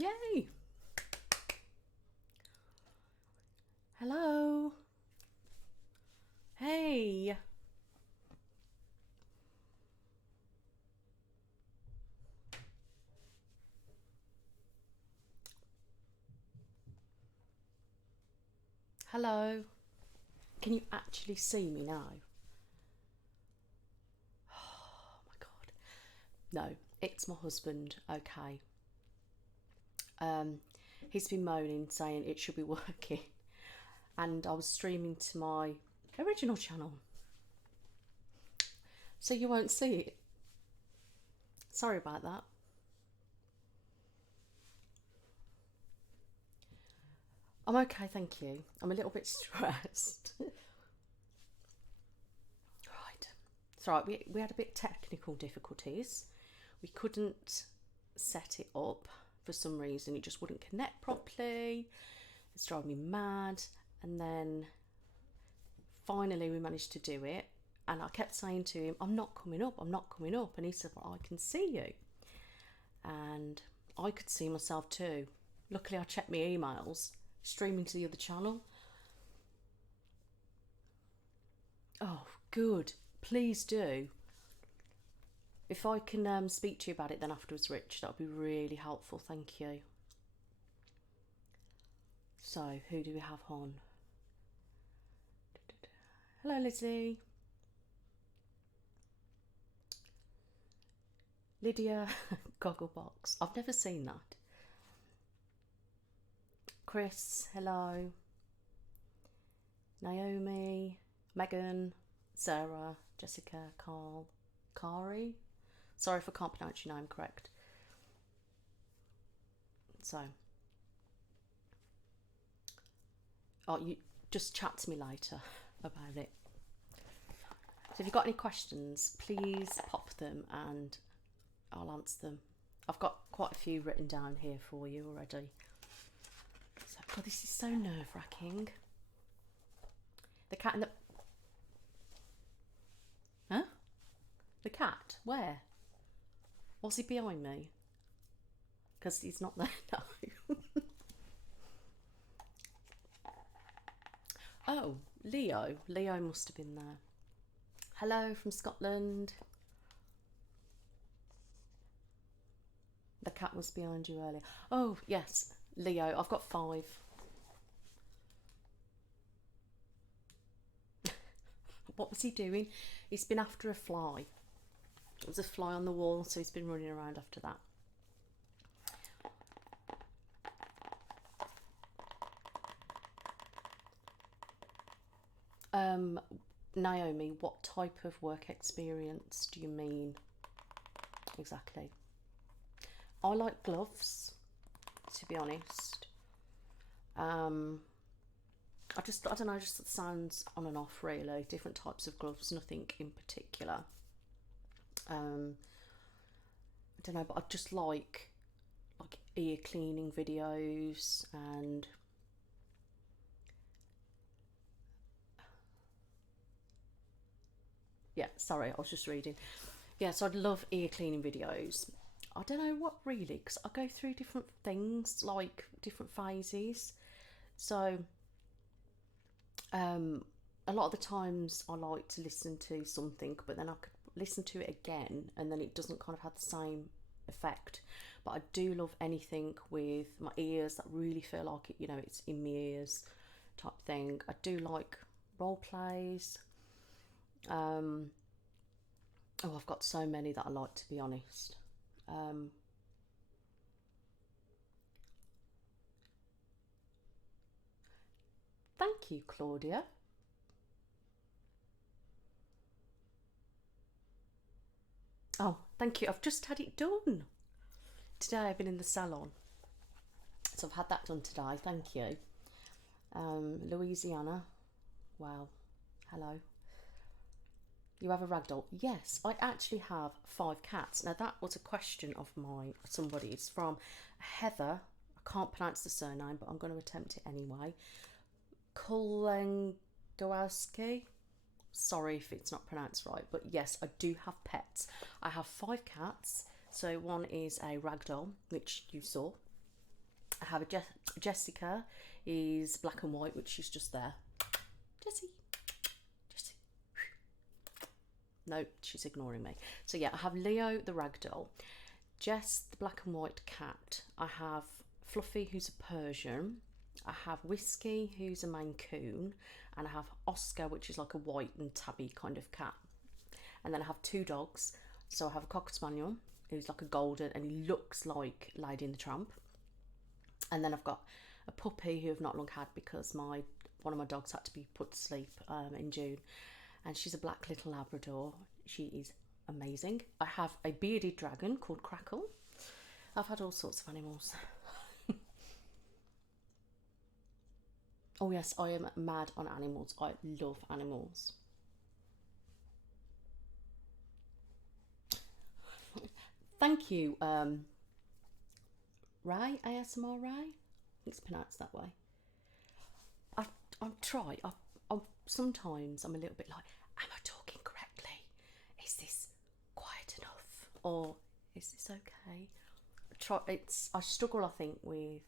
Yay! Hello. Hey. Hello. Can you actually see me now? Oh my God. No, it's my husband, okay. He's been moaning, saying it should be working. And I was streaming to my original channel. So you won't see it. Sorry about that. I'm okay, thank you. I'm a little bit stressed. Right. It's all right, we had a bit technical difficulties. We couldn't set it up for some reason. It just wouldn't connect properly. It's driving me mad. And then finally we managed to do it. And I kept saying to him, I'm not coming up, I'm not coming up. And he said, well, I can see you. And I could see myself too. Luckily I checked my emails, streaming to the other channel. Oh, good. Please do. If I can speak to you about it then afterwards, Rich, that would be really helpful. Thank you. So, who do we have on? Hello, Lizzie. Lydia Gogglebox. I've never seen that. Chris, hello. Naomi, Megan, Sarah, Jessica, Carl, Kari. Sorry if I can't pronounce your name correct. So, you just chat to me later about it. So if you've got any questions, please pop them and I'll answer them. I've got quite a few written down here for you already. So, God, this is so nerve-wracking. The cat in the... Huh? The cat? Where? Was he behind me? Because he's not there now. Oh, Leo. Leo must have been there. Hello from Scotland. The cat was behind you earlier. Oh, yes, Leo. I've got 5. What was he doing? He's been after a fly. There was a fly on the wall, so he's been running around after that. Naomi, what type of work experience do you mean exactly? I like gloves, to be honest. I don't know, just sounds on and off really. Different types of gloves, nothing in particular. I don't know, but I just like ear cleaning videos and yeah, sorry, I was just reading. Yeah, so I'd love ear cleaning videos. I don't know what really, because I go through different things, like different phases. So a lot of the times I like to listen to something, but then I could listen to it again and then it doesn't kind of have the same effect. But I do love anything with my ears that really feel like it, you know, it's in my ears type thing. I do like role plays. Oh, I've got so many that I like, to be honest. Thank you, Claudia. Oh, thank you. I've just had it done. Today I've been in the salon. So I've had that done today. Thank you. Louisiana. Wow. Hello. You have a ragdoll? Yes, I actually have 5 cats. Now that was a question of somebody's from Heather. I can't pronounce the surname, but I'm going to attempt it anyway. Kulengowski. Sorry if it's not pronounced right, but yes, I do have pets. I have 5 cats. So one is a ragdoll, which you saw. I have a Jessica is black and white, which is just there. Jessie. No, she's ignoring me. So yeah, I have Leo the ragdoll, Jess the black and white cat. I have Fluffy, who's a Persian. I have Whiskey, who's a Maine Coon, and I have Oscar, which is like a white and tabby kind of cat. And then I have 2 dogs. So I have a Cocker Spaniel, who's like a golden, and he looks like Lady and the Tramp. And then I've got a puppy who I've not long had because one of my dogs had to be put to sleep in June. And she's a black little Labrador. She is amazing. I have a bearded dragon called Crackle. I've had all sorts of animals. Oh yes, I am mad on animals. I love animals. Thank you, Ray, ASMR Ray. It's pronounced that way. Sometimes I'm a little bit like, am I talking correctly? Is this quiet enough? Or is this okay? I struggle, I think, with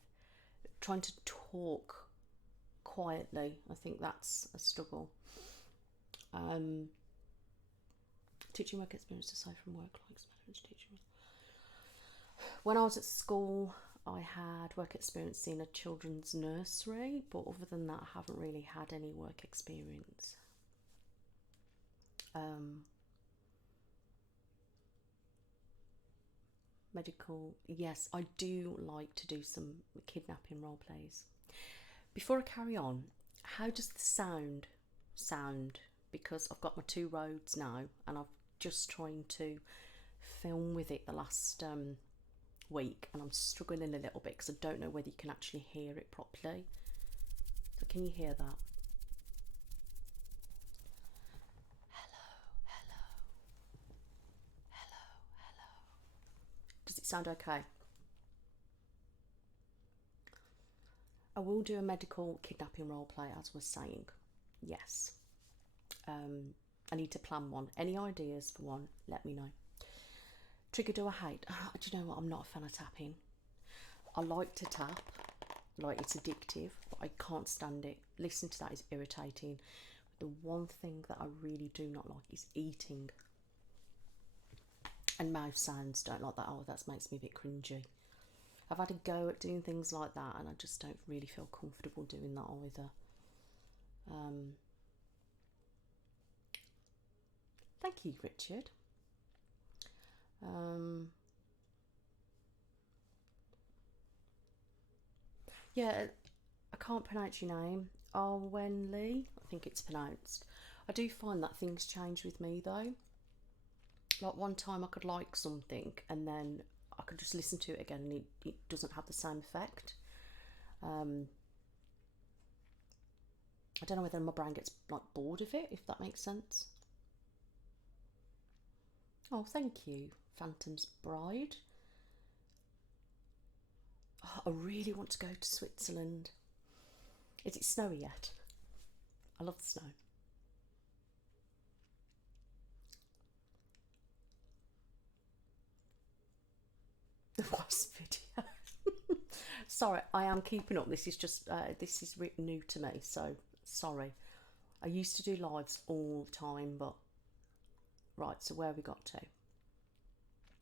trying to talk quietly. I think that's a struggle. Teaching work experience aside from work life experience teaching. When I was at school, I had work experience in a children's nursery, but other than that, I haven't really had any work experience. Medical, yes, I do like to do some kidnapping role plays. Before I carry on, how does the sound? Because I've got my 2 Rodes now, and I've just trying to film with it the last week, and I'm struggling a little bit because I don't know whether you can actually hear it properly. So can you hear that? Hello. Does it sound okay? I will do a medical kidnapping role play, as I was saying. Yes. I need to plan one. Any ideas for one, let me know. Trigger do I hate? Do you know what? I'm not a fan of tapping. I like to tap, like it's addictive, but I can't stand it. Listening to that is irritating. The one thing that I really do not like is eating. And mouth sounds, don't like that. Oh, that makes me a bit cringy. I've had a go at doing things like that, and I just don't really feel comfortable doing that either. Thank you, Richard. Yeah, I can't pronounce your name. Arwenley, I think it's pronounced. I do find that things change with me though. Like one time I could like something and then I could just listen to it again and it doesn't have the same effect. I don't know whether my brain gets like bored of it, if that makes sense. Oh, thank you, Phantom's Bride. Oh, I really want to go to Switzerland. Is it snowy yet? I love the snow. The wasp video. Sorry, I am keeping up. This is just this is new to me, so sorry. I used to do lives all the time, but right. So where we got to?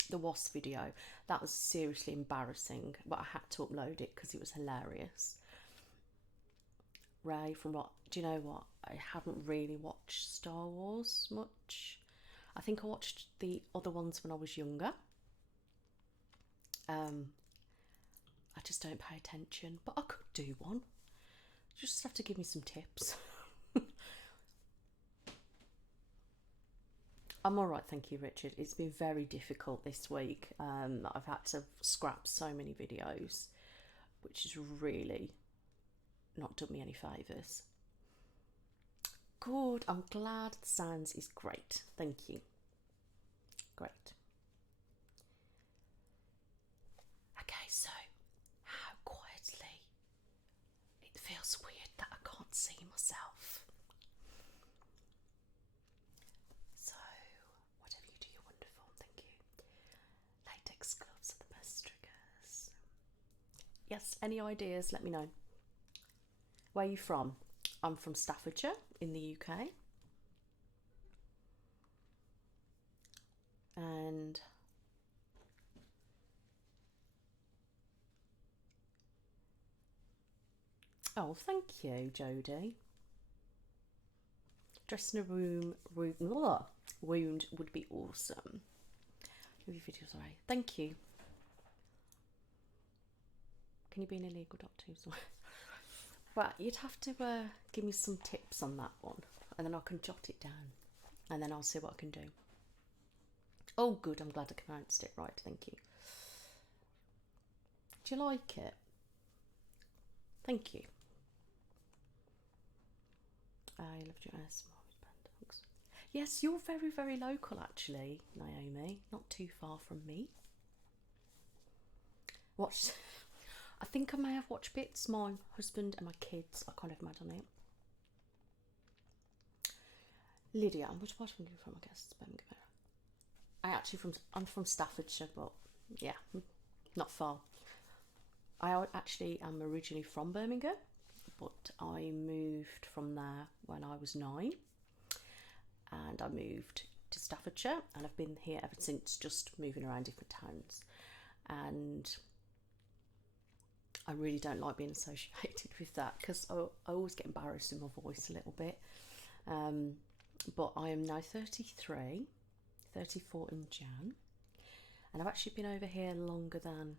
The wasp video. That was seriously embarrassing, but I had to upload it because it was hilarious. Ray from what? Do you know what? I haven't really watched Star Wars much. I think I watched the other ones when I was younger. I just don't pay attention, but I could do one. You just have to give me some tips. I'm all right, thank you, Richard. It's been very difficult this week. I've had to scrap so many videos, which has really not done me any favours. Good, I'm glad the sounds is great. Thank you. Great. Okay, so how quietly it feels weird that I can't see myself. So, whatever you do, you're wonderful. Thank you. Latex gloves are the best triggers. Yeah, Yes, any ideas, let me know. Where are you from? I'm from Staffordshire in the UK. And oh, thank you, Jodie. Dress in a wound would be awesome. Movie videos, alright. Thank you. Can you be an illegal doctor? Well, you'd have to give me some tips on that one, and then I can jot it down, and then I'll see what I can do. Oh, good. I'm glad I pronounced it right. Thank you. Do you like it? Thank you. I loved your ass. Yes, you're very, very local, actually, Naomi. Not too far from me. Watched. I think I may have watched bits. My husband and my kids are kind of mad on it. Lydia, which part are you from? I guess Birmingham. I'm from Staffordshire, but yeah, not far. I actually am originally from Birmingham, but I moved from there when I was 9, and I moved to Staffordshire, and I've been here ever since, just moving around different towns. And I really don't like being associated with that, because I always get embarrassed in my voice a little bit. But I am now 33, 34 in Jan, and I've actually been over here longer than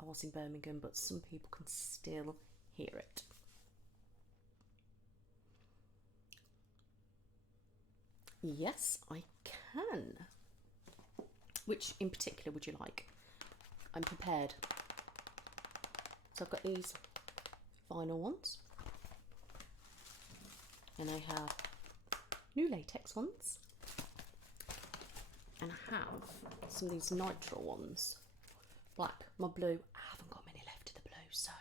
I was in Birmingham, but some people can still hear it. Yes, I can. Which in particular would you like? I'm prepared. So I've got these vinyl ones, and I have new latex ones, and I have some of these nitrile ones, black. My blue, I haven't got many left of the blue, so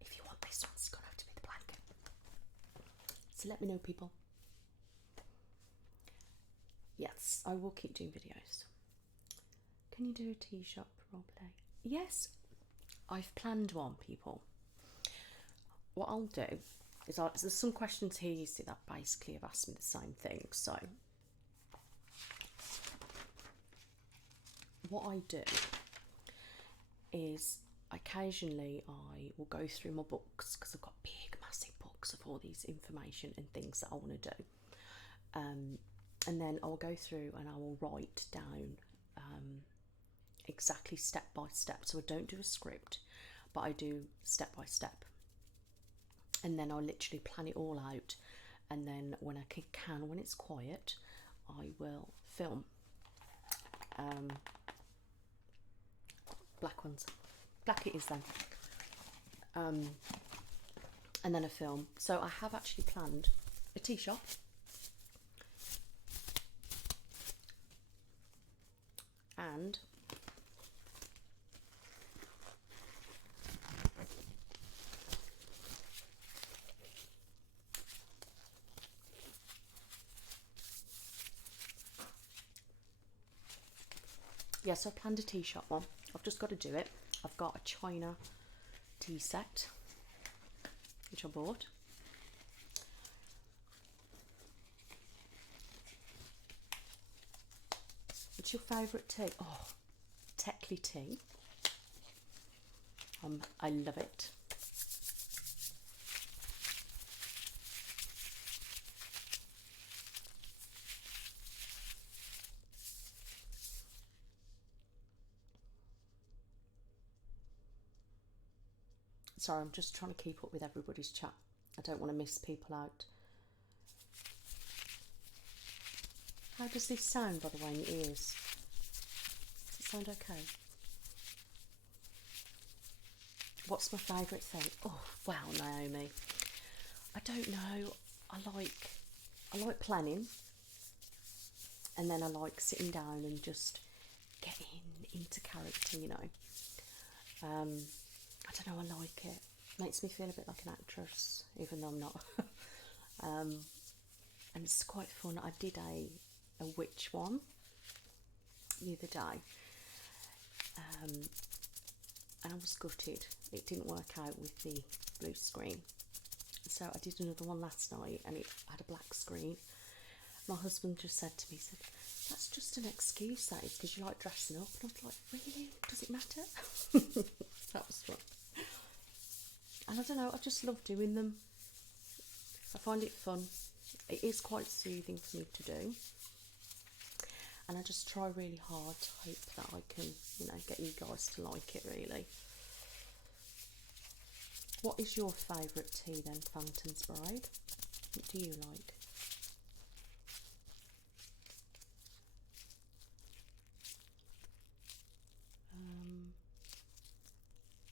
if you want this one, it's gonna have to be the black. So let me know, people. Yes, I will keep doing videos. Can you do a tea shop roleplay? Yes, I've planned one, people. What I'll do is there's some questions here you see that basically have asked me the same thing. So what I do is occasionally I will go through my books, because I've got big massive books of all these information and things that I want to do, and then I'll go through and I will write down exactly step by step. So I don't do a script, but I do step by step, and then I'll literally plan it all out, and then when I can, when it's quiet, I will film. Black ones, black it is then, and then a film. So I have actually planned a tea shop, and yes, I planned a tea shop one. I've just got to do it. I've got a China tea set, which I bought. What's your favourite tea? Oh, Tetley tea. I love it. Sorry, I'm just trying to keep up with everybody's chat. I don't want to miss people out. How does this sound, by the way, in your ears? Does it sound okay? What's my favourite thing? Oh, wow, Naomi. I don't know. I like planning, and then I like sitting down and just getting into character, you know. I don't know, I like it. Makes me feel a bit like an actress, even though I'm not. And it's quite fun. I did a witch one the other day, and I was gutted. It didn't work out with the blue screen. So I did another one last night and it had a black screen. My husband just said to me, he said, that's just an excuse, that is, because you like dressing up. And I was like, really? Does it matter? That was fun. And I don't know, I just love doing them. I find it fun. It is quite soothing for me to do. And I just try really hard to hope that I can, you know, get you guys to like it, really. What is your favourite tea then, Phantom's Bride? What do you like?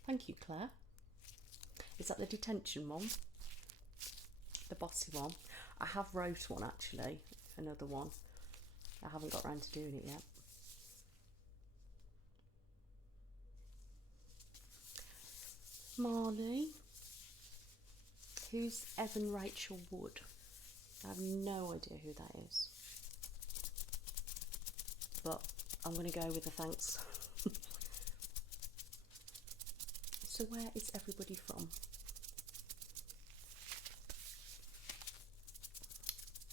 Thank you, Claire. Is that the detention one? The bossy one? I have wrote one actually, another one. I haven't got around to doing it yet. Marley. Who's Evan Rachel Wood? I have no idea who that is. But I'm going to go with a thanks. So where is everybody from?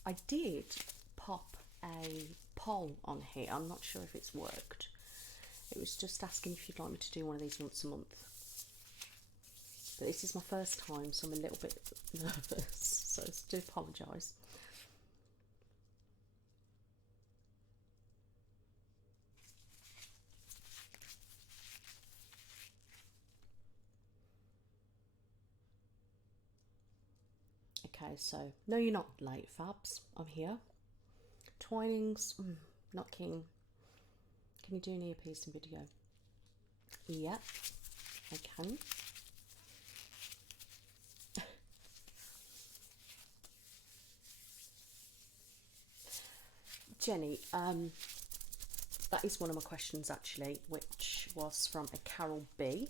I did pop a poll on here. I'm not sure if it's worked. It was just asking if you'd like me to do one of these once a month. But this is my first time, so I'm a little bit nervous, so I do apologise. Okay, so no, you're not late, Fabs. I'm here. Twinings, not keen. Can you do an earpiece and video? Yeah, I can. Jenny, that is one of my questions actually, which was from a Carol B.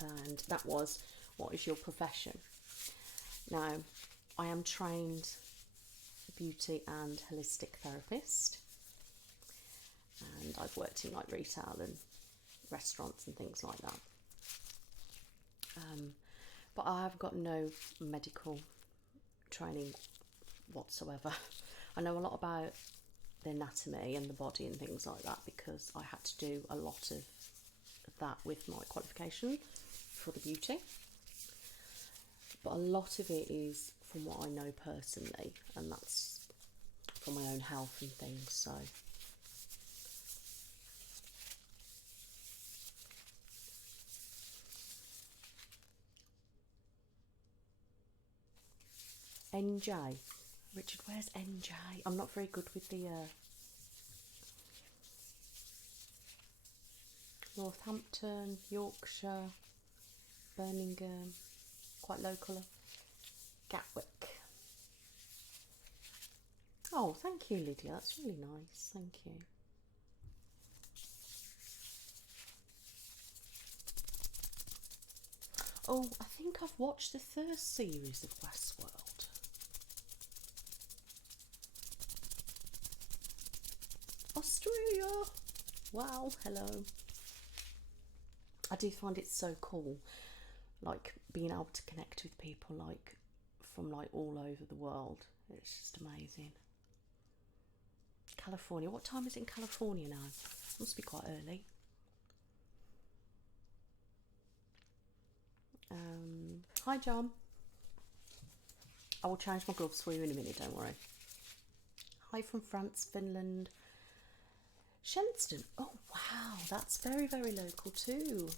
And that was, what is your profession? Now, I am trained beauty and holistic therapist, and I've worked in like retail and restaurants and things like that. But I have got no medical training whatsoever. I know a lot about the anatomy and the body and things like that because I had to do a lot of that with my qualification for the beauty. But a lot of it is from what I know personally, and that's for my own health and things, so. NJ. Richard, where's NJ? I'm not very good with the Northampton, Yorkshire, Birmingham, quite local. Gatwick. Oh, thank you, Lydia. That's really nice. Thank you. Oh, I think I've watched the first series of Westworld. Australia! Wow, hello. I do find it so cool, like being able to connect with people like from like all over the world. It's just amazing. California. What time is it in California now? It must be quite early. Hi, John. I will change my gloves for you in a minute, don't worry. Hi from France, Finland. Shenston. Oh, wow. That's very, very local too.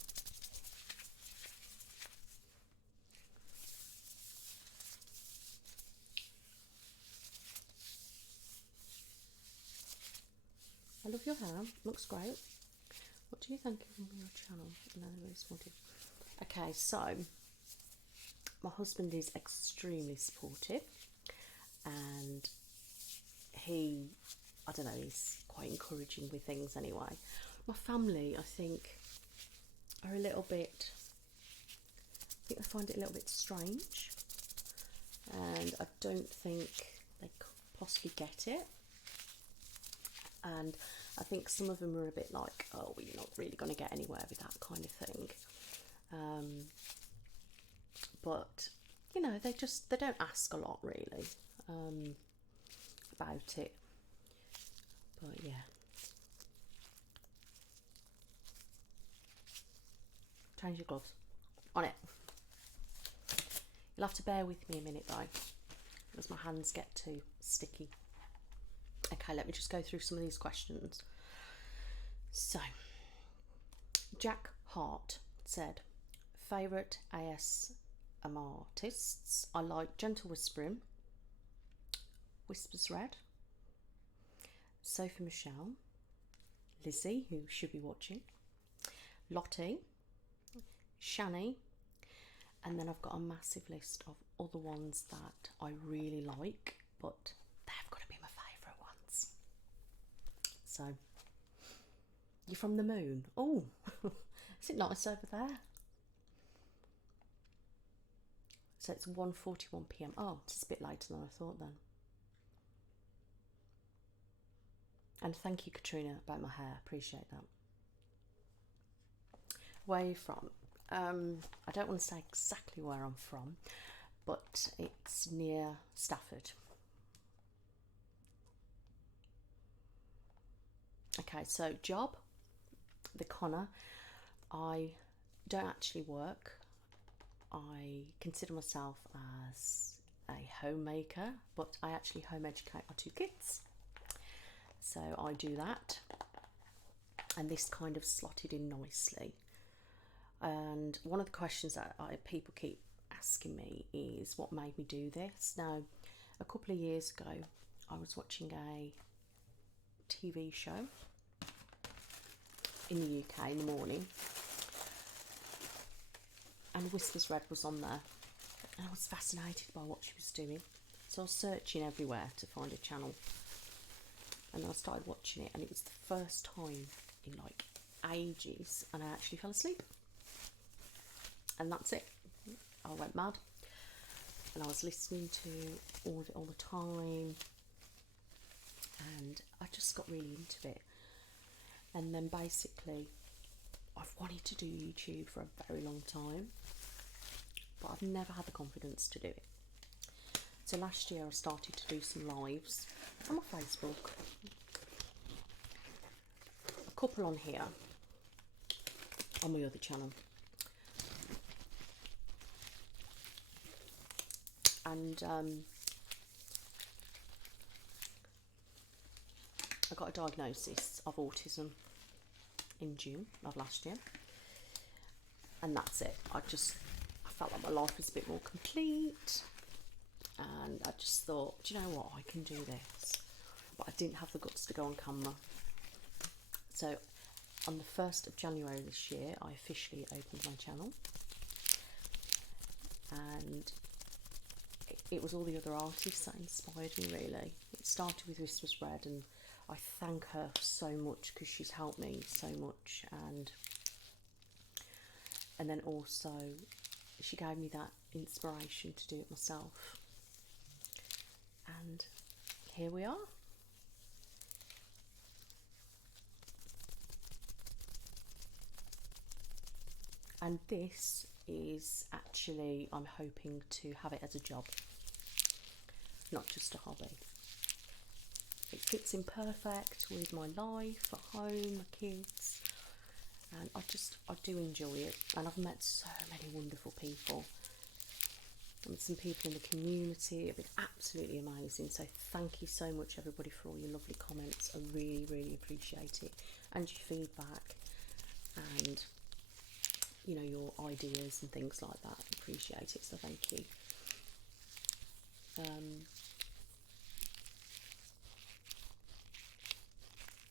I love your hair. Looks great. What do you think of your channel? No, it's not. Okay, so my husband is extremely supportive, and he, I don't know, he's quite encouraging with things anyway. My family, I think, are a little bit, I think they find it a little bit strange, and I don't think they could possibly get it. And I think some of them are a bit like, oh, well, you're not really going to get anywhere with that kind of thing. But you know, they don't ask a lot really about it. But yeah. Change your gloves. On it. You'll have to bear with me a minute though, as my hands get too sticky. Okay, let me just go through some of these questions. So, Jack Hart said, favourite ASMR artists? I like Gentle Whispering, Whispers Red, Sophie Michelle, Lizzie, who should be watching, Lottie, Shani, and then I've got a massive list of other ones that I really like, but they've got to be my favourite ones. So, you're from the moon. Oh, is it nice over there? So it's 1:41 p.m. Oh, it's a bit later than I thought then. And thank you, Katrina, about my hair. Appreciate that. Where are you from? I don't want to say exactly where I'm from, but it's near Stafford. Okay, so job, the Connor. I don't actually work. I consider myself as a homemaker, but I actually home educate my 2 kids. So I do that, and this kind of slotted in nicely. And one of the questions that people keep asking me is what made me do this. Now, a couple of years ago, I was watching a TV show in the UK in the morning, and Whispers Red was on there, and I was fascinated by what she was doing. So I was searching everywhere to find a channel, and I started watching it, and it was the first time in like ages, and I actually fell asleep. And that's it. I went mad, and I was listening to all of it all the time, and I just got really into it. And then basically, I've wanted to do YouTube for a very long time, but I've never had the confidence to do it. So last year I started to do some lives on my Facebook, a couple on here, on my other channel. And I got a diagnosis of autism in June of last year, and that's it. I felt like my life was a bit more complete, and I just thought, do you know what, I can do this. But I didn't have the guts to go on camera. So on the 1st of January this year, I officially opened my channel, and it was all the other artists that inspired me really. It started with Whispers Red, and I thank her so much because she's helped me so much, and then also she gave me that inspiration to do it myself, and here we are. And this is actually, I'm hoping to have it as a job, not just a hobby. It fits in perfect with my life at home, my kids, and I do enjoy it. And I've met so many wonderful people, and some people in the community have been absolutely amazing. So thank you so much everybody for all your lovely comments. I really, really appreciate it, and your feedback, and you know, your ideas and things like that. I appreciate it, so thank you.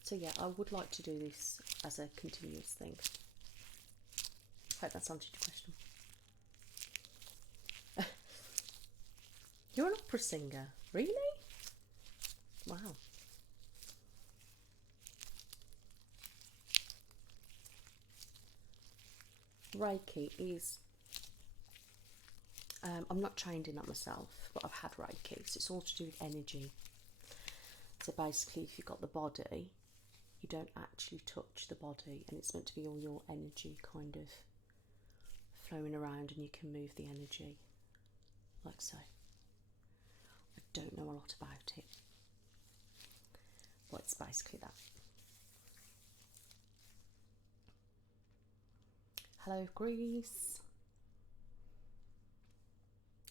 So yeah, I would like to do this as a continuous thing. I hope that's answered your question. You're an opera singer, really? Wow. Reiki is, I'm not trained in that myself, but I've had Reiki, so it's all to do with energy. So basically, if you've got the body, you don't actually touch the body, and it's meant to be all your energy kind of flowing around, and you can move the energy like so. I don't know a lot about it, but it's basically that. Hello, Greece.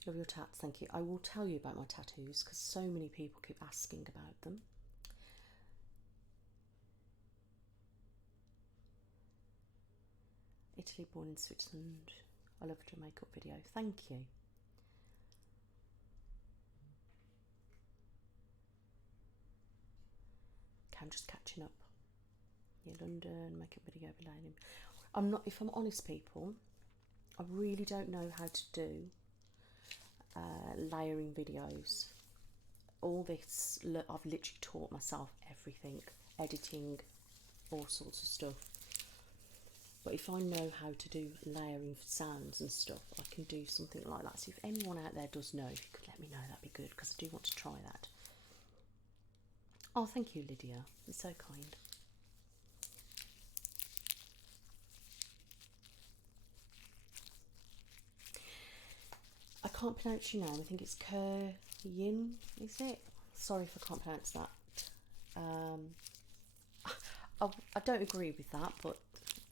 Love your tats, thank you. I will tell you about my tattoos because so many people keep asking about them. Italy, born in Switzerland. I loved your makeup video, thank you. Okay, I'm just catching up. Yeah, London, makeup video, belaying. I'm not, if I'm honest, people, I really don't know how to do layering videos. All this, I've literally taught myself everything, editing, all sorts of stuff. But if I know how to do layering for sounds and stuff, I can do something like that. So if anyone out there does know, if you could let me know, that'd be good, because I do want to try that. Oh, thank you, Lydia. You're so kind. I can't pronounce your name. I think it's Yin, is it? Sorry if I can't pronounce that. I don't agree with that, but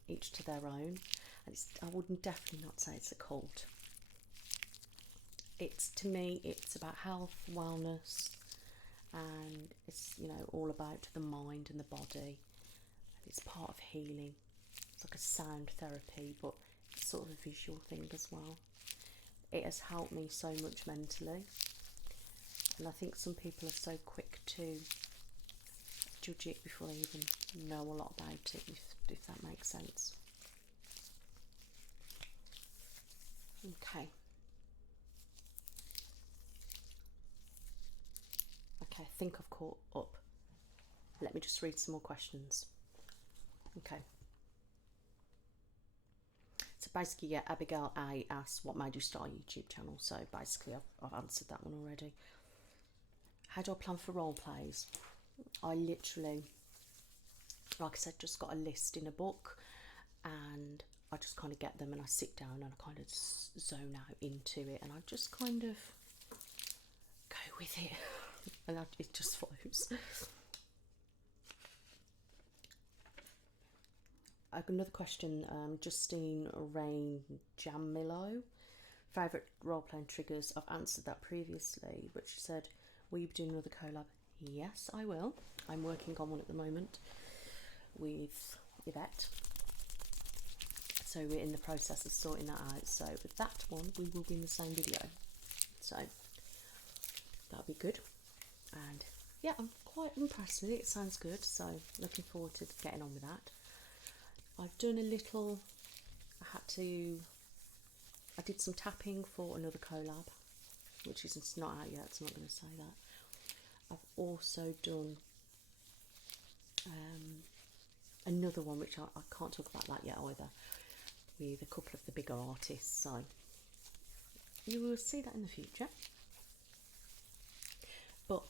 each to their own. And I wouldn't definitely not say it's a cult. It's, to me, it's about health, wellness, and it's, you know, all about the mind and the body. And it's part of healing. It's like a sound therapy, but it's sort of a visual thing as well. It has helped me so much mentally, and I think some people are so quick to judge it before they even know a lot about it, if that makes sense. Okay. Okay, I think I've caught up. Let me just read some more questions. Okay. So basically, yeah, Abigail A asked, what made you start a YouTube channel? So basically, I've answered that one already. How do I plan for role plays? I literally, like I said, just got a list in a book, and I just kind of get them, and I sit down and I kind of zone out into it, and I just kind of go with it, and it just flows. Another question, Justine Rain Jamilo. Favourite role-playing triggers? I've answered that previously, but she said, will you be doing another collab? Yes, I will. I'm working on one at the moment with Yvette. So we're in the process of sorting that out. So with that one, we will be in the same video. So that'll be good. And yeah, I'm quite impressed with it. It sounds good. So looking forward to getting on with that. I've done a little, I did some tapping for another collab, which is not out yet, so I'm not going to say that. I've also done another one, which I can't talk about that yet either, with a couple of the bigger artists, so you will see that in the future. But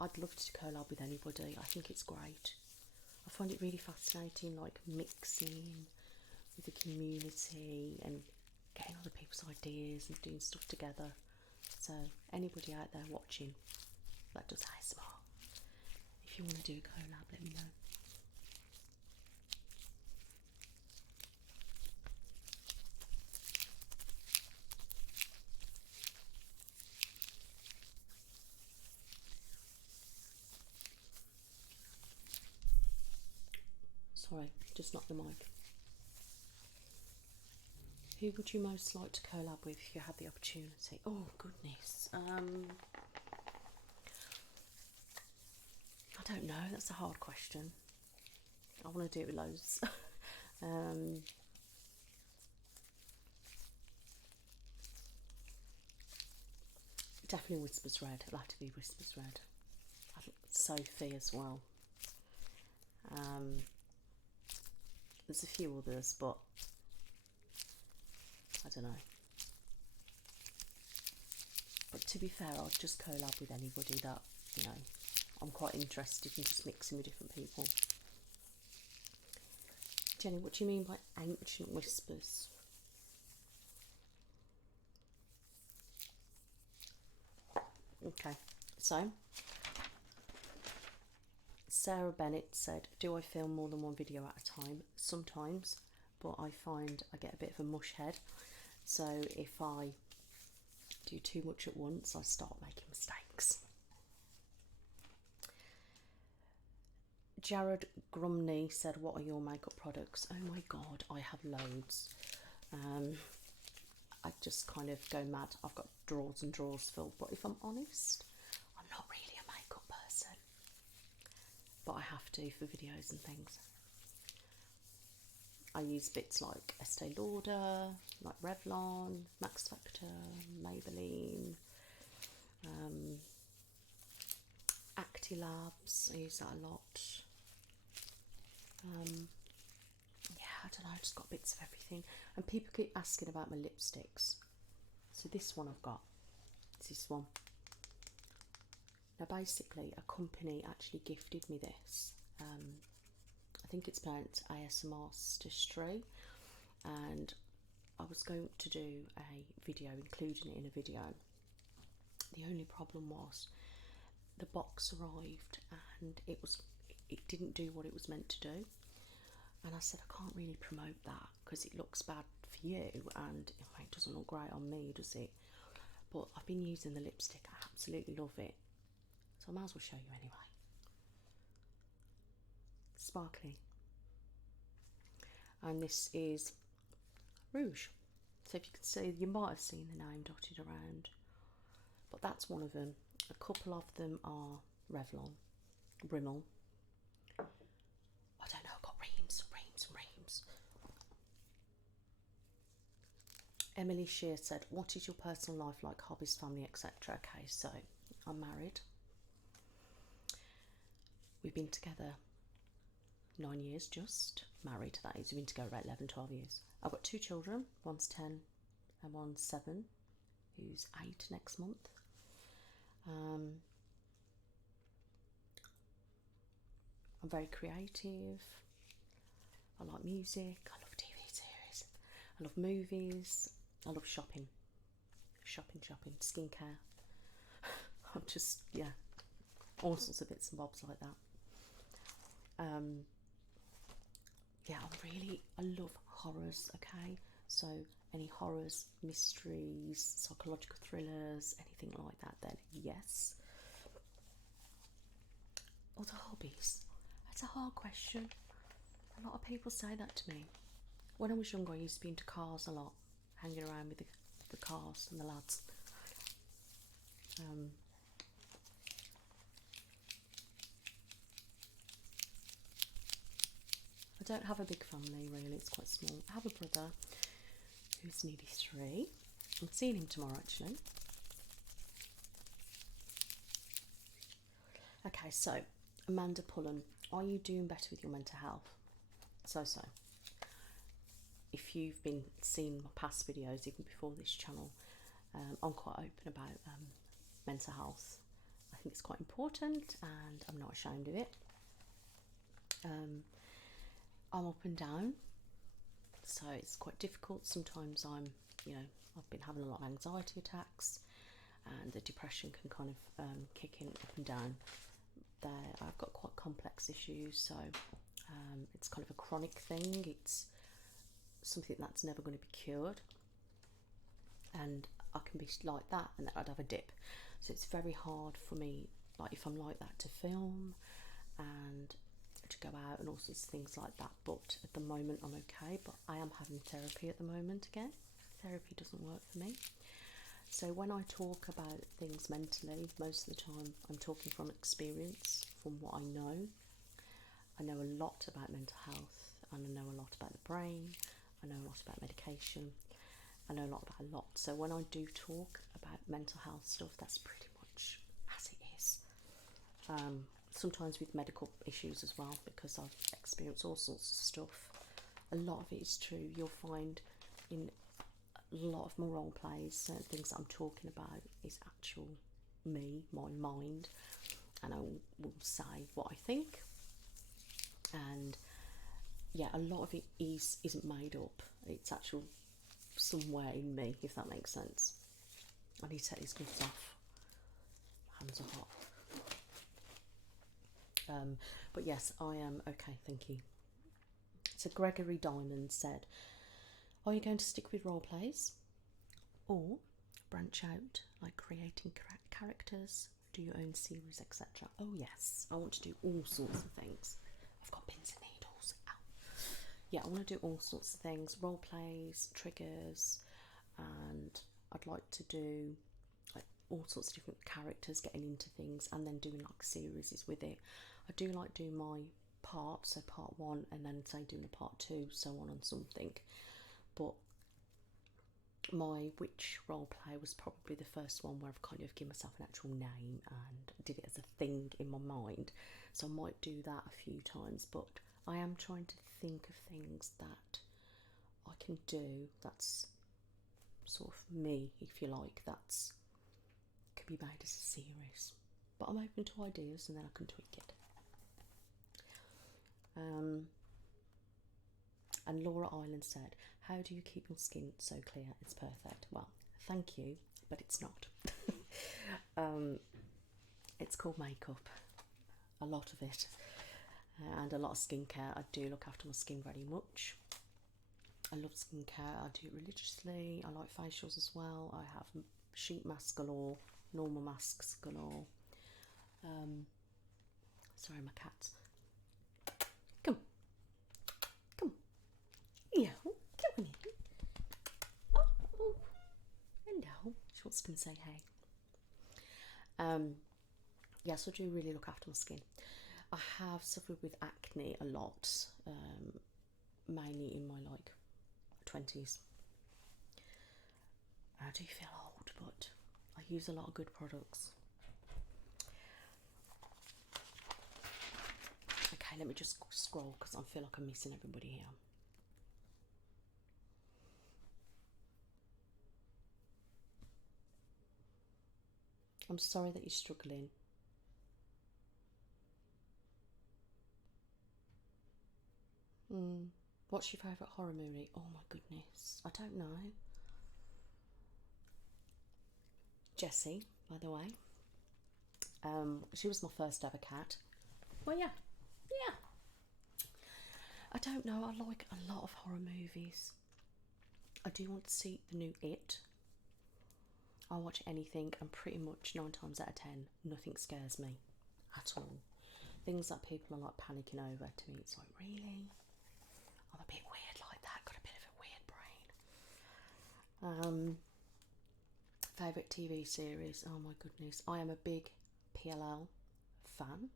I'd love to collab with anybody. I think it's great. I find it really fascinating, like mixing with the community and getting other people's ideas and doing stuff together. So anybody out there watching that does ASMR, if you want to do a collab, let me know. Sorry, just knocked the mic. Who would you most like to collab with if you had the opportunity? Oh goodness, I don't know, that's a hard question. I want to do it with loads. Definitely Whispers Red. I'd like to be Whispers Red. Sophie as well. There's a few others, but I don't know. But to be fair, I'll just collab with anybody that, you know, I'm quite interested in just mixing with different people. Jenny, what do you mean by ancient whispers? Okay, so Sarah Bennett said, do I film more than one video at a time? Sometimes, but I find I get a bit of a mush head. So if I do too much at once, I start making mistakes. Jared Grumney said, what are your makeup products? Oh my god, I have loads. I just kind of go mad. I've got drawers and drawers full, but if I'm honest, I'm not really a makeup person, but I have to for videos and things. I use bits like Estee Lauder, like Revlon, Max Factor, Maybelline, Actilabs, I use that a lot. Yeah, I don't know, I just got bits of everything. And people keep asking about my lipsticks. So this one I've got, it's this one. Now basically a company actually gifted me this. I think it's pronounced ASMR Staffordshire, and I was going to do a video, including it in a video. The only problem was the box arrived and it didn't do what it was meant to do. And I said, I can't really promote that because it looks bad for you and it doesn't look great on me, does it? But I've been using the lipstick, I absolutely love it. So I might as well show you anyway. Sparkly. And this is Rouge. So if you can see, you might have seen the name dotted around. But that's one of them. A couple of them are Revlon, Rimmel. I don't know, I've got reams. Emily Shear said, what is your personal life like, hobbies, family, etc.? Okay, so I'm married. We've been together 9 years, just married, that is. We've been together about 11, 12 years. I've got 2 children, one's 10 and one's 7, who's 8 next month. I'm very creative. I like music, I love TV series, I love movies, I love shopping, skincare. I'm just, yeah, all sorts of bits and bobs like that. Yeah, I love horrors, okay? So any horrors, mysteries, psychological thrillers, anything like that, then yes. Other hobbies? That's a hard question. A lot of people say that to me. When I was younger, I used to be into cars a lot, hanging around with the cars and the lads. I don't have a big family really, it's quite small. I have a brother who's nearly 3. I'm seeing him tomorrow actually. Okay, so Amanda Pullen, are you doing better with your mental health? So. If you've been seeing my past videos, even before this channel, I'm quite open about mental health. I think it's quite important and I'm not ashamed of it. I'm up and down, so it's quite difficult. Sometimes I've been having a lot of anxiety attacks and the depression can kind of kick in up and down. I've got quite complex issues, so it's kind of a chronic thing. It's something that's never going to be cured, and I can be like that and then I'd have a dip. So it's very hard for me, like if I'm like that, to film and to go out and all sorts of things like that. But at the moment I'm okay, but I am having therapy at the moment again. Therapy doesn't work for me. So when I talk about things mentally, most of the time I'm talking from experience, from what I know. I know a lot about mental health, and I know a lot about the brain, I know a lot about medication, I know a lot about a lot. So when I do talk about mental health stuff, that's pretty much as it is. Sometimes with medical issues as well, because I've experienced all sorts of stuff. A lot of it is true. You'll find in a lot of my role plays, certain things that I'm talking about is actual me, my mind, and I will say what I think. And yeah, a lot of it isn't made up. It's actual somewhere in me, if that makes sense. I need to take these gloves off. Hands are hot. But yes, I am okay, thank you. So Gregory Diamond said, are you going to stick with role plays or branch out, like creating characters, do your own series, etc.? Oh yes, I want to do all sorts of things. I've got pins and needles. Ow. Yeah, I want to do all sorts of things, role plays, triggers, and I'd like to do like all sorts of different characters, getting into things, and then doing like series with it. I do like doing my parts, so part 1 and then say doing a part 2, so on something. But my witch role play was probably the first one where I've kind of given myself an actual name and did it as a thing in my mind, so I might do that a few times. But I am trying to think of things that I can do that's sort of me, if you like, that's could be made as a series, but I'm open to ideas and then I can tweak it. And Laura Island said, how do you keep your skin so clear? It's perfect. Well, thank you, but it's not. It's called makeup, a lot of it, and a lot of skincare. I do look after my skin very much. I love skincare. I do it religiously. I like facials as well. I have sheet masks galore, normal masks galore. Sorry, my cats. Come. Yeah, come on in. Oh, hello. She wants to come and say hey. Yes, I do really look after my skin. I have suffered with acne a lot, mainly in my 20s. I do feel old, but I use a lot of good products. Okay, let me just scroll because I feel like I'm missing everybody here. I'm sorry that you're struggling. What's your favourite horror movie? Oh my goodness, I don't know. Jessie, by the way. She was my first ever cat. Well, yeah. I don't know, I like a lot of horror movies. I do want to see the new It. I'll watch anything, and pretty much 9 times out of 10, nothing scares me at all. Things that people are like panicking over, to me it's like, really? I'm a bit weird like that, got a bit of a weird brain. Favourite TV series? Oh my goodness, I am a big PLL fan,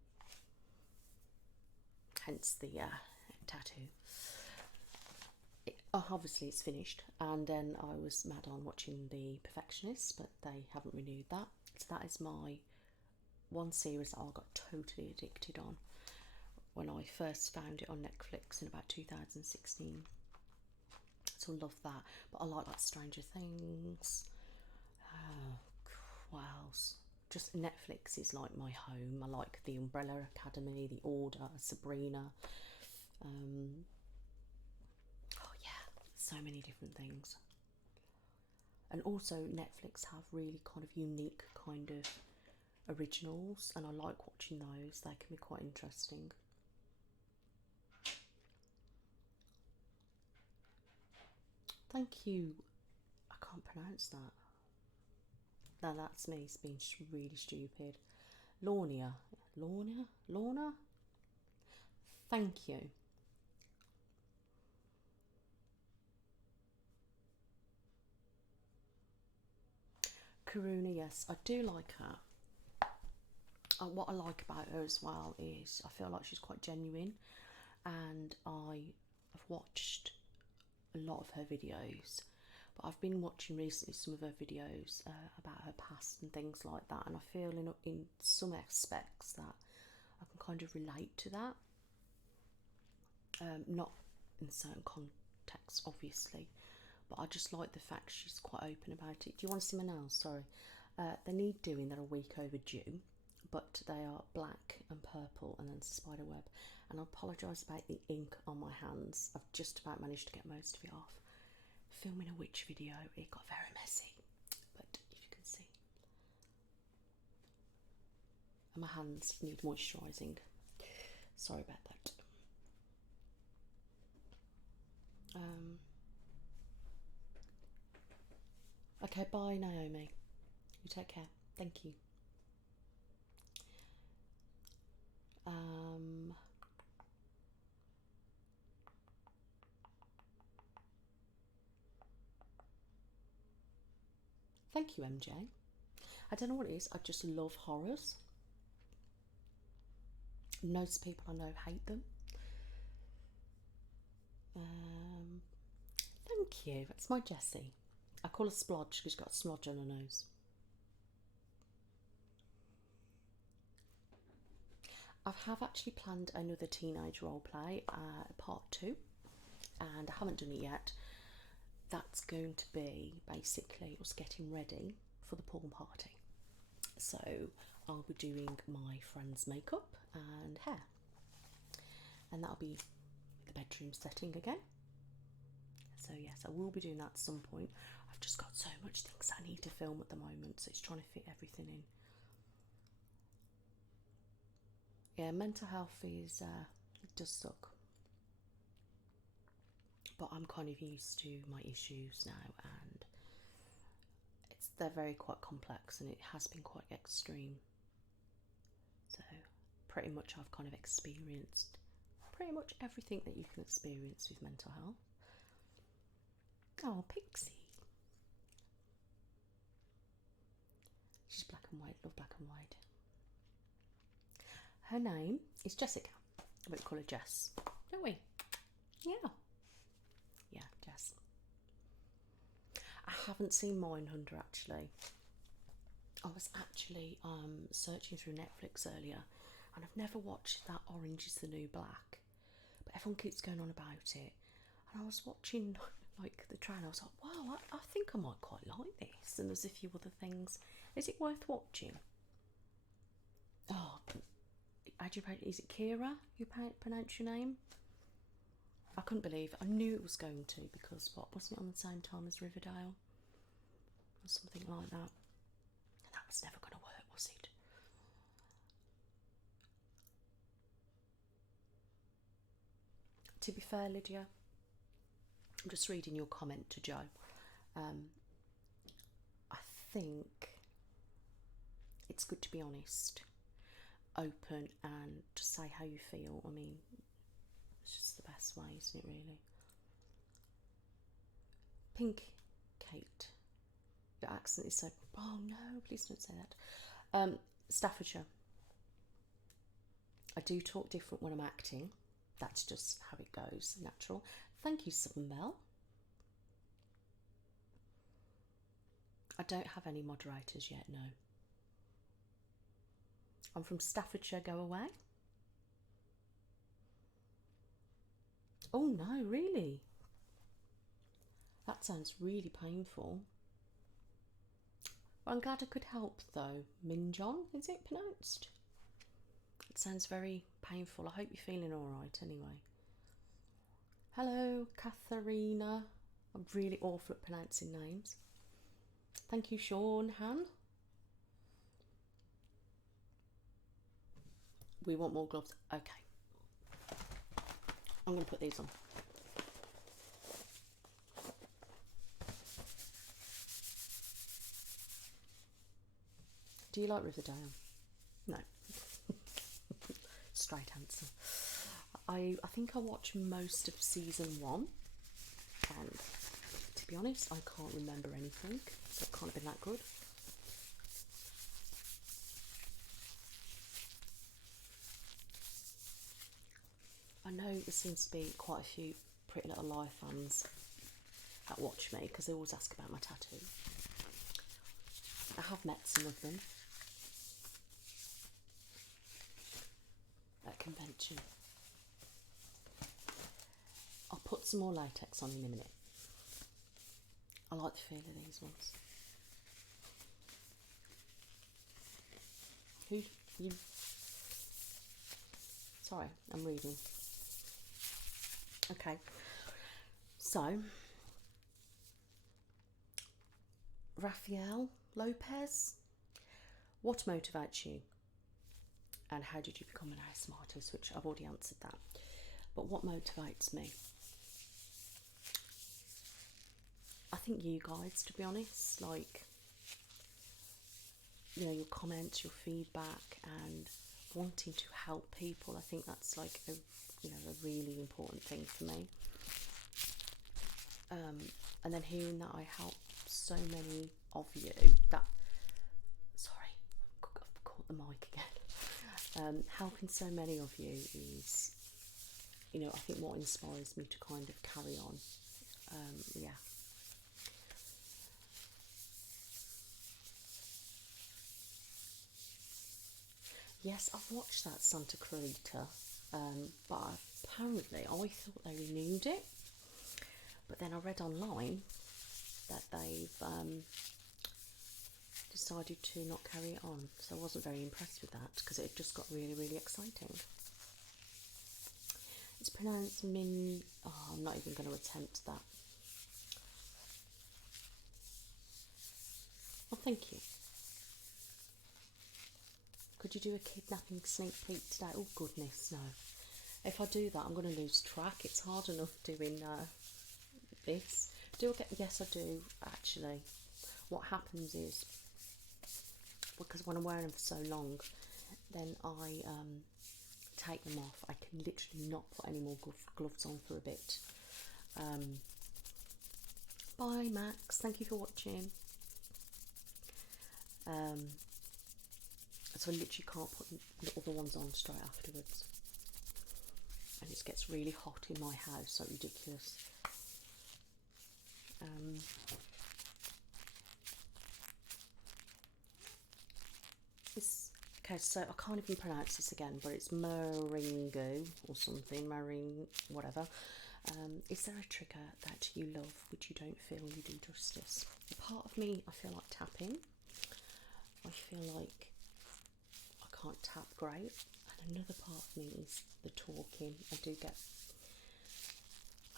hence the tattoo. Obviously it's finished, and then I was mad on watching The Perfectionist, but they haven't renewed that, so that is my one series that I got totally addicted on when I first found it on Netflix in about 2016. So I love that. But I like Stranger Things. What else? Just Netflix is like my home. I like The Umbrella Academy, The Order, Sabrina. Oh yeah, so many different things. And also Netflix have really kind of unique kind of originals, and I like watching those. They can be quite interesting. Thank you. I can't pronounce that. Now that's me being really stupid. Lorna. Thank you. Karuna, yes, I do like her. What I like about her as well is I feel like she's quite genuine, and I have watched a lot of her videos, but I've been watching recently some of her videos about her past and things like that, and I feel in some aspects that I can kind of relate to that. Not in certain contexts, obviously, but I just like the fact she's quite open about it. Do you want to see my nails? Sorry. They need doing, they're a week overdue, but they are black and purple and then spider web. And I apologise about the ink on my hands. I've just about managed to get most of it off. Filming a witch video, it got very messy, but if you can see. And my hands need moisturising. Sorry about that. Okay, bye Naomi. You take care. Thank you. Thank you, MJ. I don't know what it is, I just love horrors. Most people I know hate them. Thank you. That's my Jessie. I call her Splodge because she's got a smudge on her nose. I have actually planned another teenage roleplay, part 2, and I haven't done it yet. That's going to be basically us getting ready for the pool party. So I'll be doing my friend's makeup and hair, and that'll be the bedroom setting again. So yes, I will be doing that at some point. I've just got so much things I need to film at the moment, so it's trying to fit everything in. Yeah, mental health is, it does suck. But I'm kind of used to my issues now, and they're very quite complex, and it has been quite extreme. So pretty much I've kind of experienced pretty much everything that you can experience with mental health. Oh, Pixie. She's black and white, love black and white. Her name is Jessica. We call her Jess, don't we? Yeah. Yeah, Jess. I haven't seen Mindhunter actually. I was actually searching through Netflix earlier, and I've never watched that Orange is the New Black, but everyone keeps going on about it. And I was watching like the trailer. I was like, wow, I think I might quite like this. And there's a few other things. Is it worth watching? Oh, how do you pronounce? Is it Kira? You pronounce your name? I couldn't believe. I knew it was going to, because what, wasn't it on the same time as Riverdale or something like that? And that was never going to work, was it? To be fair, Lydia, I'm just reading your comment to Joe. I think it's good to be honest, open, and just say how you feel. I mean, it's just the best way, isn't it, really? Pink Kate, your accent is so... Oh no, please don't say that. Staffordshire. I do talk different when I'm acting. That's just how it goes, natural. Thank you, Southern Belle. I don't have any moderators yet, no. I'm from Staffordshire, go away. Oh no, really? That sounds really painful. Well, I'm glad I could help though. Minjon, is it pronounced? It sounds very painful. I hope you're feeling alright anyway. Hello, Katharina. I'm really awful at pronouncing names. Thank you, Sean Han. We want more gloves. Okay. I'm going to put these on. Do you like Riverdale? No. Straight answer. I think I watched most of season 1, and to be honest, I can't remember anything, so it can't have been that good. I know there seems to be quite a few Pretty Little Lie fans that watch me, because they always ask about my tattoo. I have met some of them at convention. I'll put some more latex on in a minute. I like the feel of these ones. You. Sorry, I'm reading. Okay, so Rafael Lopez, what motivates you? And how did you become an ASMR artist? Which I've already answered that. But what motivates me? I think you guys, to be honest, like, you know, your comments, your feedback, and wanting to help people. I think that's like a, you know, a really important thing for me. And then hearing that I help so many of you, that, sorry, I've caught the mic again. Helping so many of you is, you know, I think what inspires me to kind of carry on. Yeah. Yes, I've watched that Santa Clarita, but apparently I thought they renewed it. But then I read online that they've decided to not carry it on. So I wasn't very impressed with that because it just got really, really exciting. It's pronounced Min... Oh, I'm not even going to attempt that. Oh, thank you. Could you do a kidnapping sneak peek today? Oh, goodness, no. If I do that, I'm going to lose track. It's hard enough doing this. Yes, I do, actually. What happens is, because when I'm wearing them for so long, then I take them off. I can literally not put any more gloves on for a bit. Bye, Max. Thank you for watching. So I literally can't put the other ones on straight afterwards. And it gets really hot in my house, so ridiculous. Okay, so I can't even pronounce this again, but it's meringue or something, whatever. Is there a trigger that you love which you don't feel you do justice? A part of me, I feel like tapping. I feel like I can't tap great. And another part of me is the talking. I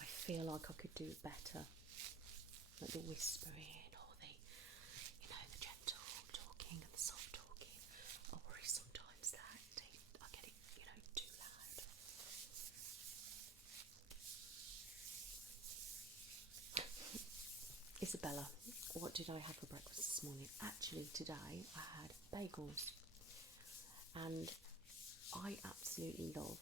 feel like I could do it better. Like the whispering or the, you know, the gentle talking and the soft talking. I worry sometimes that I get it, you know, too loud. Isabella, what did I have for breakfast this morning? Actually, today I had bagels, and I absolutely love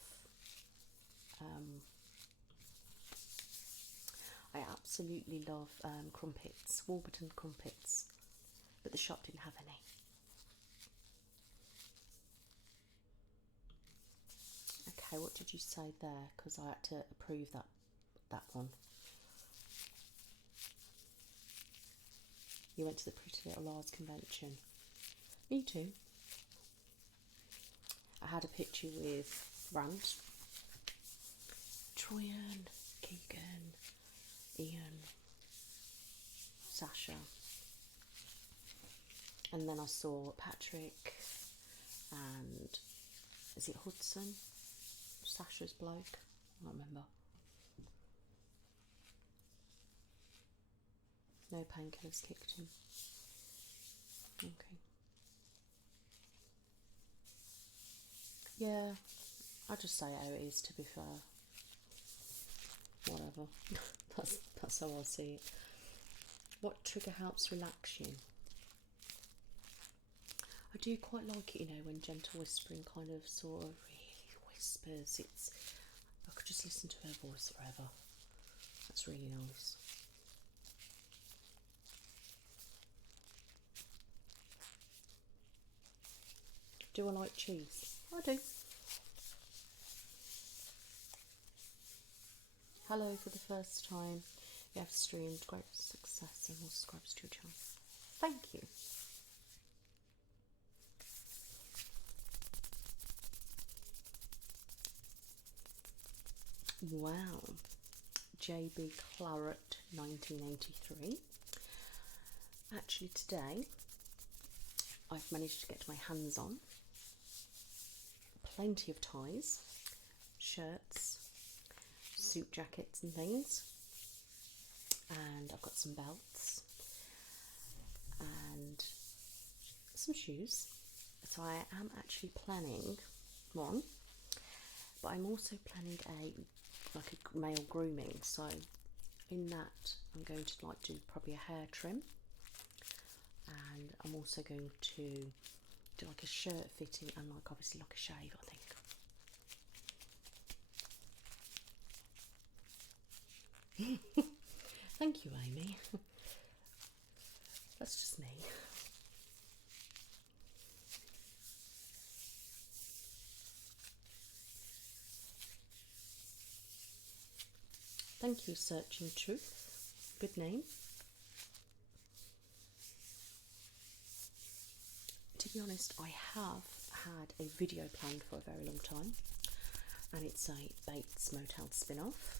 crumpets, Warburton crumpets, but the shop didn't have any. Okay, what did you say there? Because I had to approve that one. You went to the Pretty Little Liars convention. Me too. I had a picture with Rand, Troyan, Keegan, Ian, Sasha, and then I saw Patrick and, is it Hudson? Sasha's bloke? I don't remember. No painkillers kicked him. Okay. Yeah, I'll just say how it is, to be fair. Whatever. that's how I see it. What trigger helps relax you? I do quite like it, you know, when gentle whispering kind of sort of really whispers. I could just listen to her voice forever. That's really nice. Do I like cheese? I do. Hello for the first time. You have streamed. Great success and more subscribers to your channel. Thank you. Wow. JB Claret 1983. Actually today I've managed to get my hands on plenty of ties, shirts, suit jackets and things, and I've got some belts and some shoes. So I am actually planning one, but I'm also planning a male grooming. So in that I'm going to do probably a hair trim, and I'm also going to do like a shirt fitting and obviously a shave, I think. Thank you, Amy. That's just me. Thank you, Searching Truth. Good name. To be honest, I have had a video planned for a very long time, and it's a Bates Motel spin-off.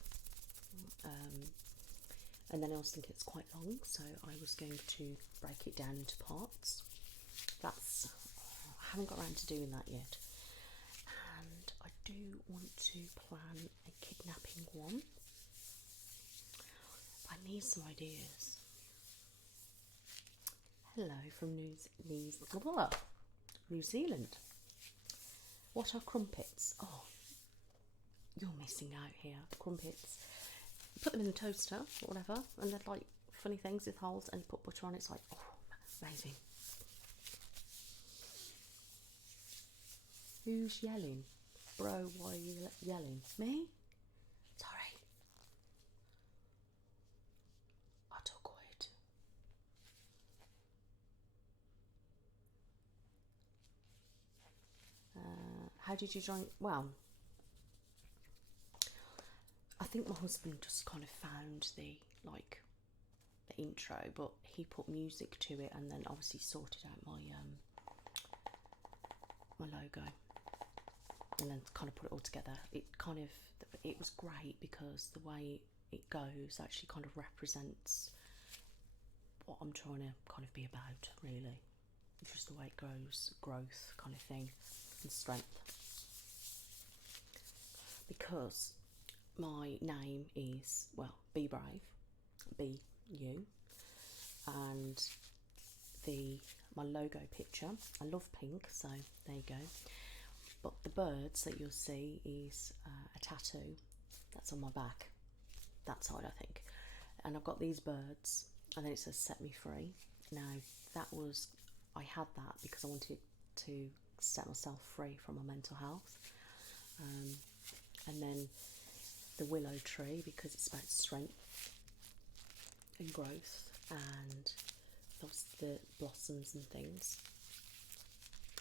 And then I was thinking it's quite long, so I was going to break it down into parts. I haven't got around to doing that yet. And I do want to plan a kidnapping one. I need some ideas. Hello from New Zealand. What are crumpets? Oh, you're missing out here. Crumpets. You put them in the toaster or whatever, and they're like funny things with holes, and you put butter on it. It's like, oh, amazing. Who's yelling? Bro, why are you yelling? Me? Sorry. Autoquote. How did you join? Well, I think my husband just kind of found the intro, but he put music to it, and then obviously sorted out my my logo, and then kind of put it all together. It was great because the way it goes actually kind of represents what I'm trying to kind of be about, really. It's just the way it grows, growth kind of thing, and strength. Because my name is, well, Be Brave, Be You, and my logo picture, I love pink, so there you go. But the birds that you'll see is a tattoo that's on my back, that side I think, and I've got these birds, and then it says set me free. Now I had that because I wanted to set myself free from my mental health, and then the willow tree because it's about strength and growth, and the blossoms and things,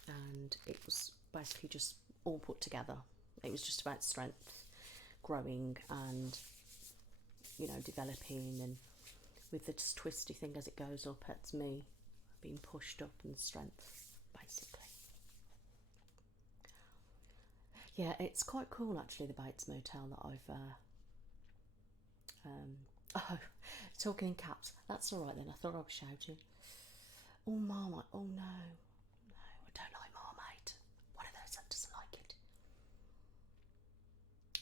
and it was basically just all put together. It was just about strength, growing, and developing, and with this twisty thing as it goes up, it's me being pushed up, and strength basically. Yeah, it's quite cool actually, the Bates Motel that I've oh, talking in caps. That's alright then, I thought I was shouting. Oh, Marmite. Oh no, I don't like Marmite. One of those that doesn't like it.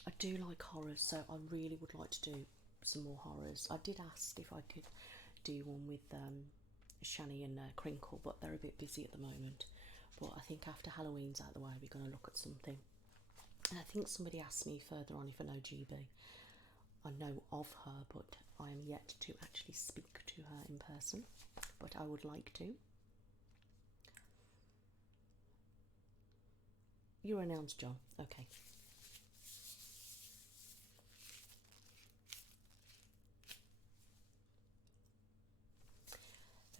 I do like horrors, so I really would like to do some more horrors. I did ask if I could do one with Shani and Crinkle, but they're a bit busy at the moment. But I think after Halloween's out the way, we're going to look at something. And I think somebody asked me further on if I know GB. I know of her, but I am yet to actually speak to her in person, but I would like to. You're announced, John. Okay.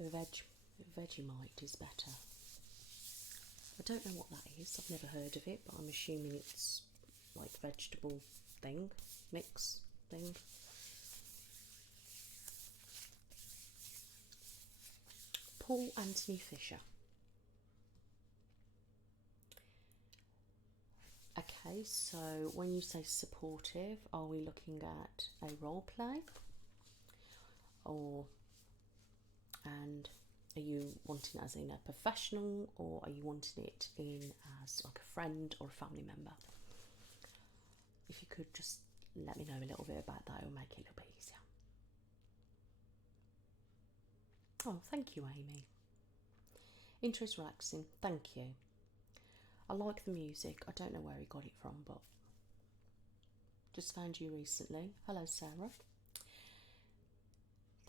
Vegemite is better. I don't know what that is. I've never heard of it, but I'm assuming it's like vegetable thing, mix thing. Paul Anthony Fisher. Okay, so when you say supportive, are we looking at a role play and Are you wanting it as in a professional, or are you wanting it in as like a friend or a family member? If you could just let me know a little bit about that, it'll make it a little bit easier. Oh, thank you, Amy. Intro is relaxing, thank you. I like the music. I don't know where he got it from, but just found you recently. Hello, Sarah.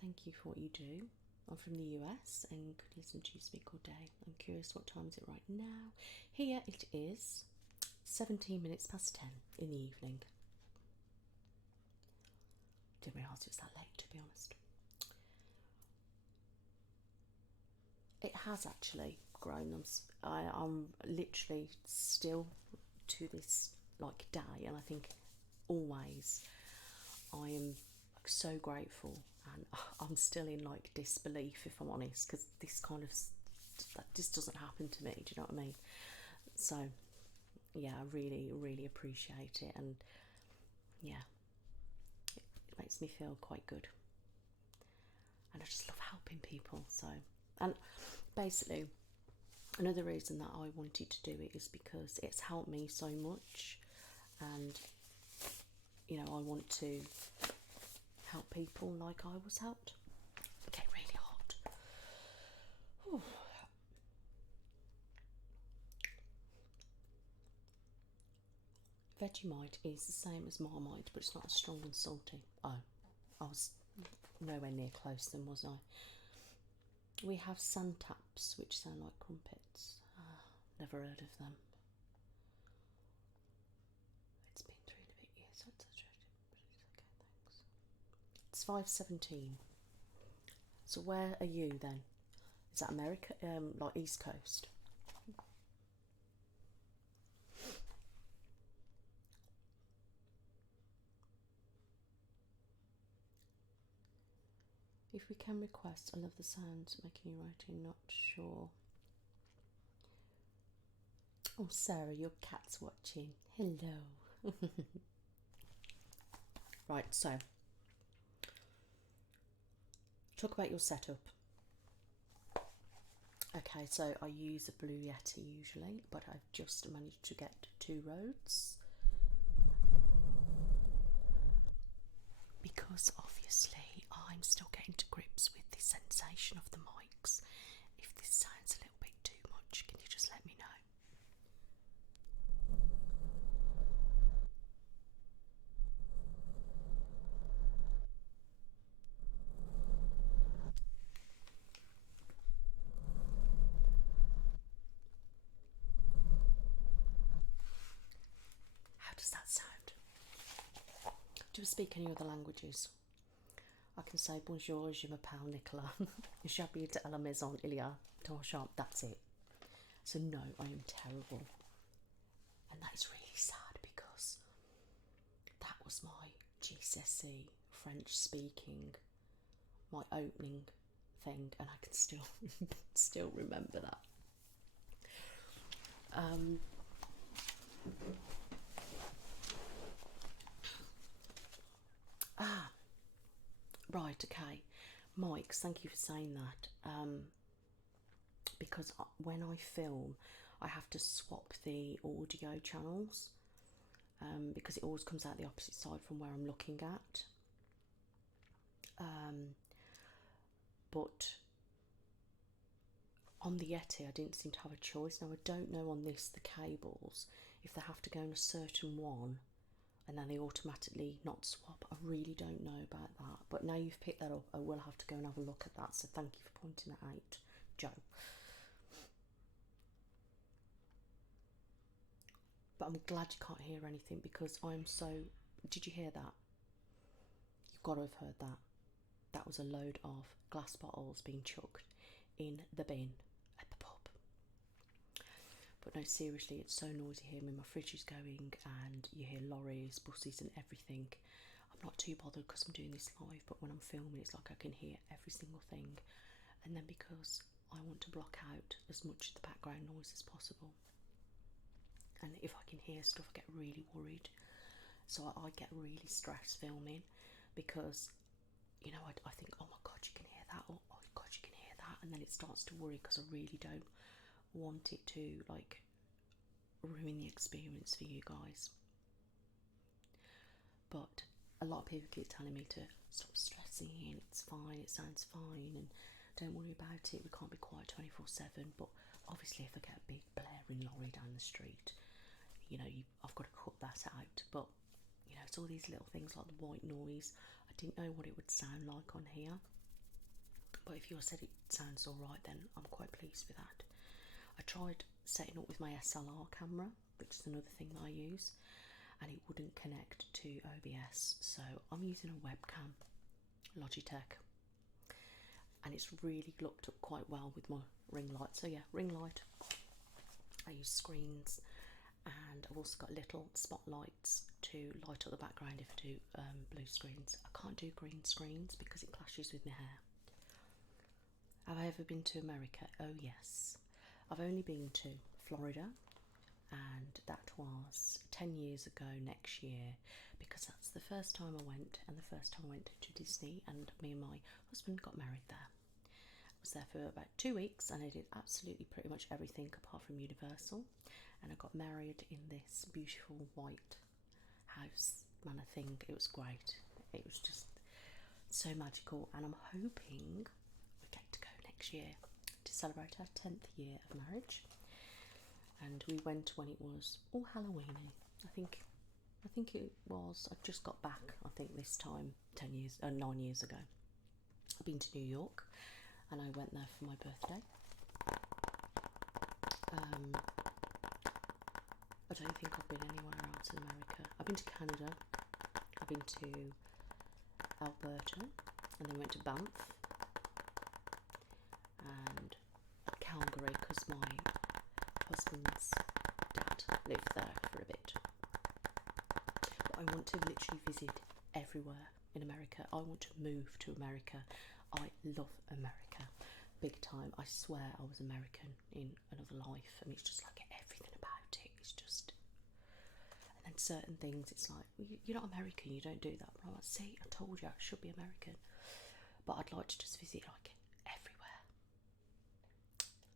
Thank you for what you do. I'm from the US and could listen to you speak all day. I'm curious, what time is it right now? Here it is 17 minutes past 10 in the evening. Didn't realise it was that late, to be honest. It has actually grown. I'm literally still to this like day, and I think always I am so grateful, and I'm still in like disbelief, if I'm honest, because this doesn't happen to me. Do you know what I mean? So yeah, I really appreciate it, and yeah, it makes me feel quite good, and I just love helping people. So, and basically another reason that I wanted to do it is because it's helped me so much, and you know, I want to help people like I was helped. Okay, really hot. Whew. Vegemite is the same as Marmite, but it's not as strong and salty. Oh, I was nowhere near close then, was I? We have sun taps, which sound like crumpets. Never heard of them. It's been 3 and a bit years, so it's okay, thanks. It's 5:17. So where are you then? Is that America? Like East Coast? If we can request, I love the sounds making you writing, not sure. Oh, Sarah, your cat's watching. Hello. Right, so talk about your setup. Okay, so I use a Blue Yeti usually, but I've just managed to get 2 Rhodes. Because obviously I'm still getting to grips with the sensation of the mics. If this sounds a little bit too much, can you just let me know? How does that sound? Do you speak any other languages? I can say bonjour, je m'appelle Nicolas. J'habite à la maison, il y a ton champ. That's it. So no, I am terrible. And that is really sad because that was my GCSE French speaking, my opening thing, and I can still remember that. Right, okay. Mics, thank you for saying that. Because when I film, I have to swap the audio channels because it always comes out the opposite side from where I'm looking at. But on the Yeti, I didn't seem to have a choice. Now, I don't know on this, the cables, if they have to go on a certain one and then they automatically not swap. I really don't know about that. But now you've picked that up, I will have to go and have a look at that. So thank you for pointing that out, Joe. But I'm glad you can't hear anything because I'm so... Did you hear that? You've got to have heard that. That was a load of glass bottles being chucked in the bin at the pub. But no, seriously, it's so noisy here. I mean, my fridge is going and you hear lorries, buses and everything. I'm not too bothered because I'm doing this live, but when I'm filming, it's like I can hear every single thing. And then because I want to block out as much of the background noise as possible, and if I can hear stuff, I get really worried. So I get really stressed filming because, you know, I think, oh my God, you can hear that, or oh my God, you can hear that. and then it starts to worry because I really don't want it to like ruin the experience for you guys. But a lot of people keep telling me to stop stressing, it's fine, it sounds fine, and don't worry about it, we can't be quiet 24/7. But obviously if I get a big blaring lorry down the street, you know, I've got to cut that out. But you know, it's all these little things like the white noise. I didn't know what it would sound like on here, but if you said it sounds alright, then I'm quite pleased with that. I tried setting up with my SLR camera, which is another thing that I use, and it wouldn't connect to OBS, so I'm using a webcam, Logitech, and it's really looked up quite well with my ring light. So yeah, ring light. I use screens, and I've also got little spotlights to light up the background if I do blue screens. I can't do green screens because it clashes with my hair. Have I ever been to America? Oh yes. I've only been to Florida, and that was 10 years ago next year, because that's the first time I went, and the first time I went to Disney, and me and my husband got married there. I was there for about 2 weeks, and I did absolutely pretty much everything apart from Universal, and I got married in this beautiful white house manor thing. It was great. It was just so magical, and I'm hoping we get to go next year to celebrate our 10th year of marriage. And we went when it was all Halloweeny. I think it was. I just got back, I think, this time 9 years ago. I've been to New York, and I went there for my birthday. I don't think I've been anywhere else in America. I've been to Canada, I've been to Alberta, and then went to Banff and Calgary because my husband's dad lived there for a bit. But I want to literally visit everywhere in America. I want to move to America. I love America big time. I swear I was American in another life. I mean, it's just like everything about it is just. And then certain things, it's like, well, you're not American, you don't do that. But I'm like, see, I told you I should be American. But I'd like to just visit like everywhere.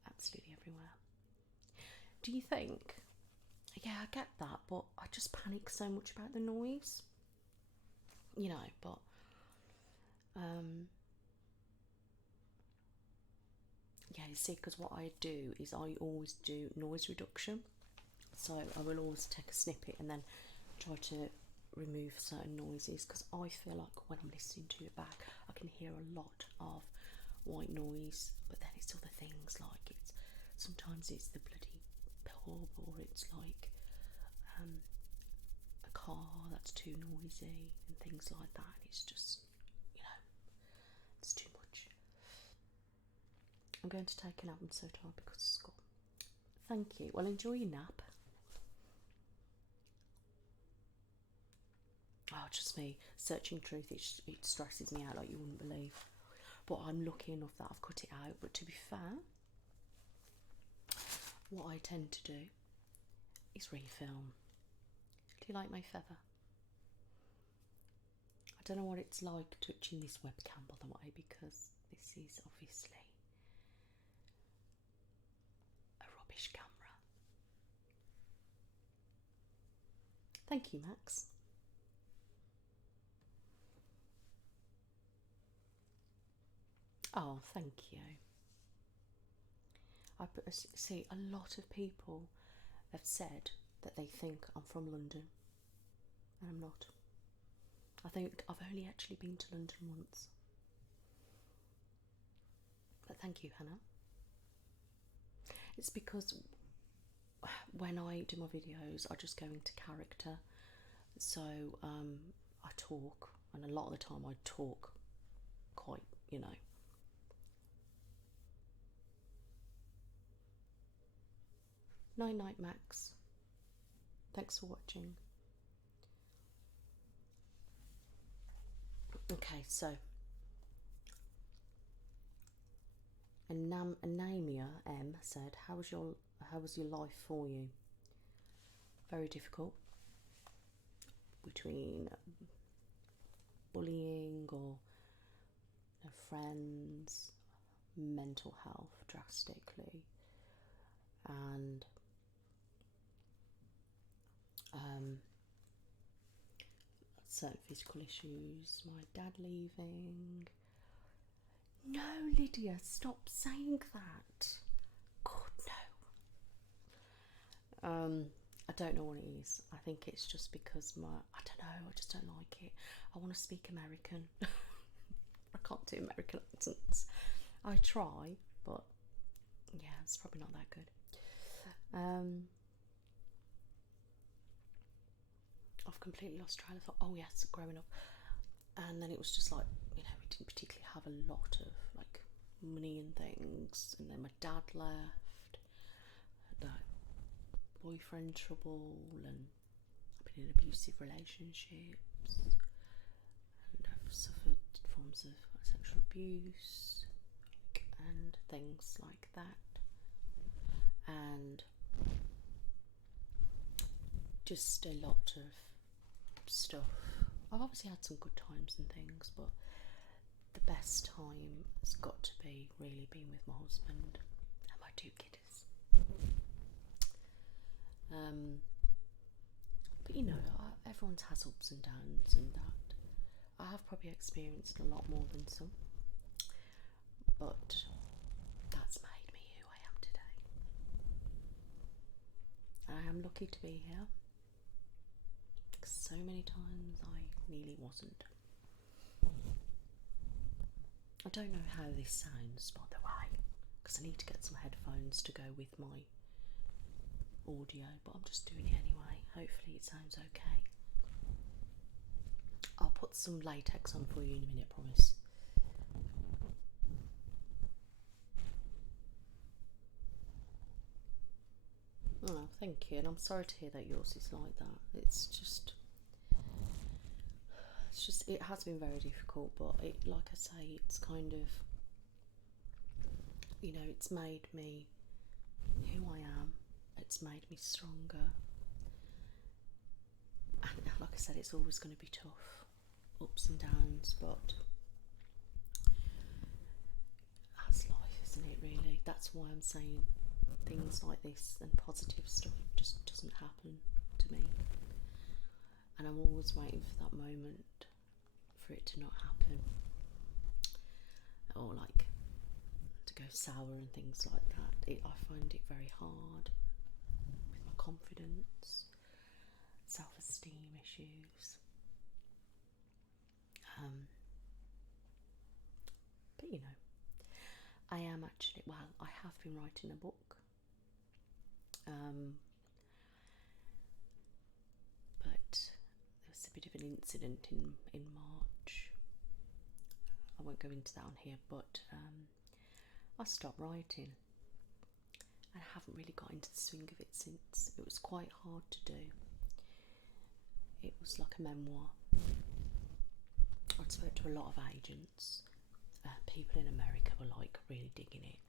Absolutely everywhere. Do you think? Yeah, I get that, but I just panic so much about the noise. You know, but yeah, you see, because what I do is I always do noise reduction. So I will always take a snippet and then try to remove certain noises, because I feel like when I'm listening to it back, I can hear a lot of white noise, but then it's other things like sometimes it's the bloody pub, or it's like a car that's too noisy and things like that. It's just, you know, it's too much. I'm going to take a nap. I'm so tired because of school. Thank you. Well, enjoy your nap. Oh, just me searching truth. It stresses me out like you wouldn't believe. But I'm lucky enough that I've cut it out. But to be fair, what I tend to do is refilm. Do you like my feather? I don't know what it's like touching this webcam, by the way, because this is obviously a rubbish camera. Thank you, Max. Oh, thank you. See, a lot of people have said that they think I'm from London, and I'm not. I think I've only actually been to London once. But thank you, Hannah. It's because when I do my videos, I just go into character. So I talk, and a lot of the time I talk quite, you know. Night night, Max. Thanks for watching. Okay, so Anamia M said, how was your life for you? Very difficult. Between bullying or friends, mental health drastically, and certain physical issues, my dad leaving. No, Lydia, stop saying that. God, no. I don't know what it is. I think it's just because I don't know, I just don't like it. I want to speak American. I can't do American accents. I try, but yeah, it's probably not that good. I've completely lost trail of thought. Oh yes, growing up, and then it was just like, you know, we didn't particularly have a lot of like money and things, and then my dad left, had boyfriend trouble, and I've been in abusive relationships, and I've suffered forms of sexual abuse and things like that, and just a lot of stuff. I've obviously had some good times and things, but the best time has got to be really being with my husband and my 2 kiddies. But you know, everyone has ups and downs, and that I have probably experienced a lot more than some, but that's made me who I am today. I am lucky to be here. So many times I nearly wasn't. I don't know how this sounds, by the way, because I need to get some headphones to go with my audio, but I'm just doing it anyway. Hopefully it sounds okay. I'll put some latex on for you in a minute, promise. Oh, thank you, and I'm sorry to hear that yours is like that. It's just, it has been very difficult, but it, like I say, it's kind of, you know, it's made me who I am. It's made me stronger, and like I said, it's always going to be tough, ups and downs, but that's life, isn't it, really? That's why I'm saying things like this and positive stuff just doesn't happen to me, and I'm always waiting for that moment for it to not happen, or like to go sour and things like that. I find it very hard with my confidence, self-esteem issues, but you know, I am actually, well, I have been writing a book, but there was a bit of an incident in March. I won't go into that on here, but I stopped writing, and I haven't really got into the swing of it since. It was quite hard to do. It was like a memoir. I'd spoke to a lot of agents. People in America were like really digging it,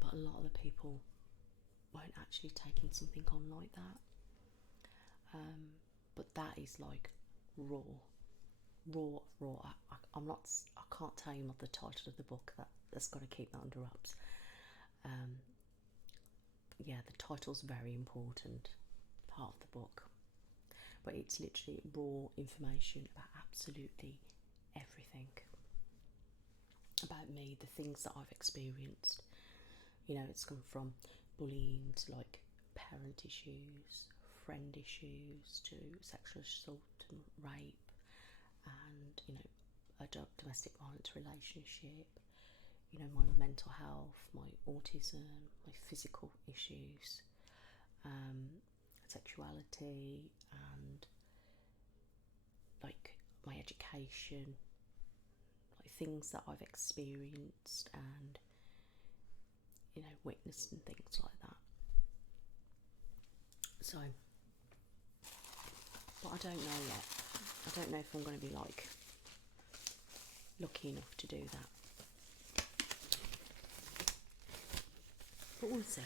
but a lot of the people weren't actually taking something on like that. But that is like raw. I'm not. I can't tell you what the title of the book. That's got to keep that under wraps. Yeah, the title's very important part of the book, but it's literally raw information about absolutely everything about me, the things that I've experienced. You know, it's come from bullying to like parent issues, friend issues, to sexual assault and rape, and you know, a domestic violence relationship, you know, my mental health, my autism, my physical issues, sexuality, and like my education, like things that I've experienced and, you know, witnessed and things like that. So, but I don't know yet. I don't know if I'm going to be like lucky enough to do that. But we'll see.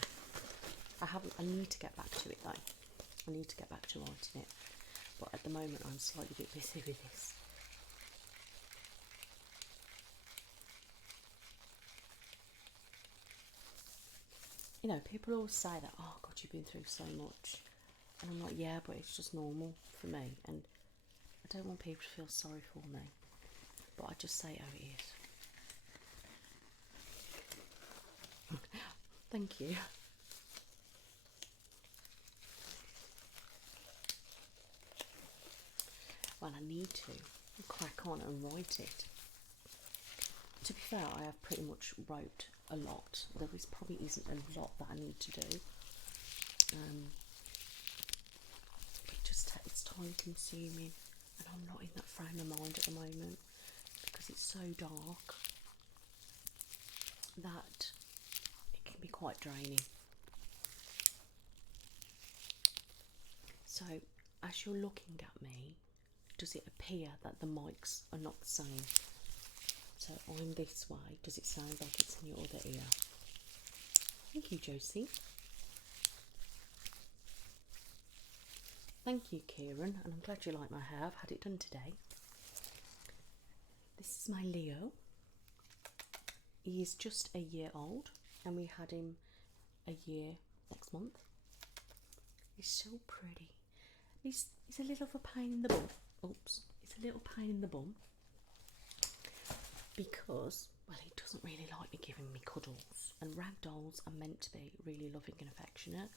I need to get back to it though. I need to get back to writing it. But at the moment I'm slightly a bit busy with this. You know, people always say that, oh God, you've been through so much. And I'm like, yeah, but it's just normal for me. And I don't want people to feel sorry for me. But I just say how it is. Thank you. Well, I need to crack on and write it. To be fair, I have pretty much wrote a lot. There probably isn't a lot that I need to do. But it's time consuming, and I'm not in that frame of mind at the moment because it's so dark that it can be quite draining. So, as you're looking at me, does it appear that the mics are not the same? So I'm this way. Does it sound like it's in your other ear? Thank you, Josie. Thank you, Kieran, and I'm glad you like my hair. I've had it done today. This is my Leo. He is just a year old, and we had him a year next month. He's so pretty. He's a little of a pain in the bum. Oops, he's a little pain in the bum because, well, he doesn't really like me giving me cuddles, and rag dolls are meant to be really loving and affectionate.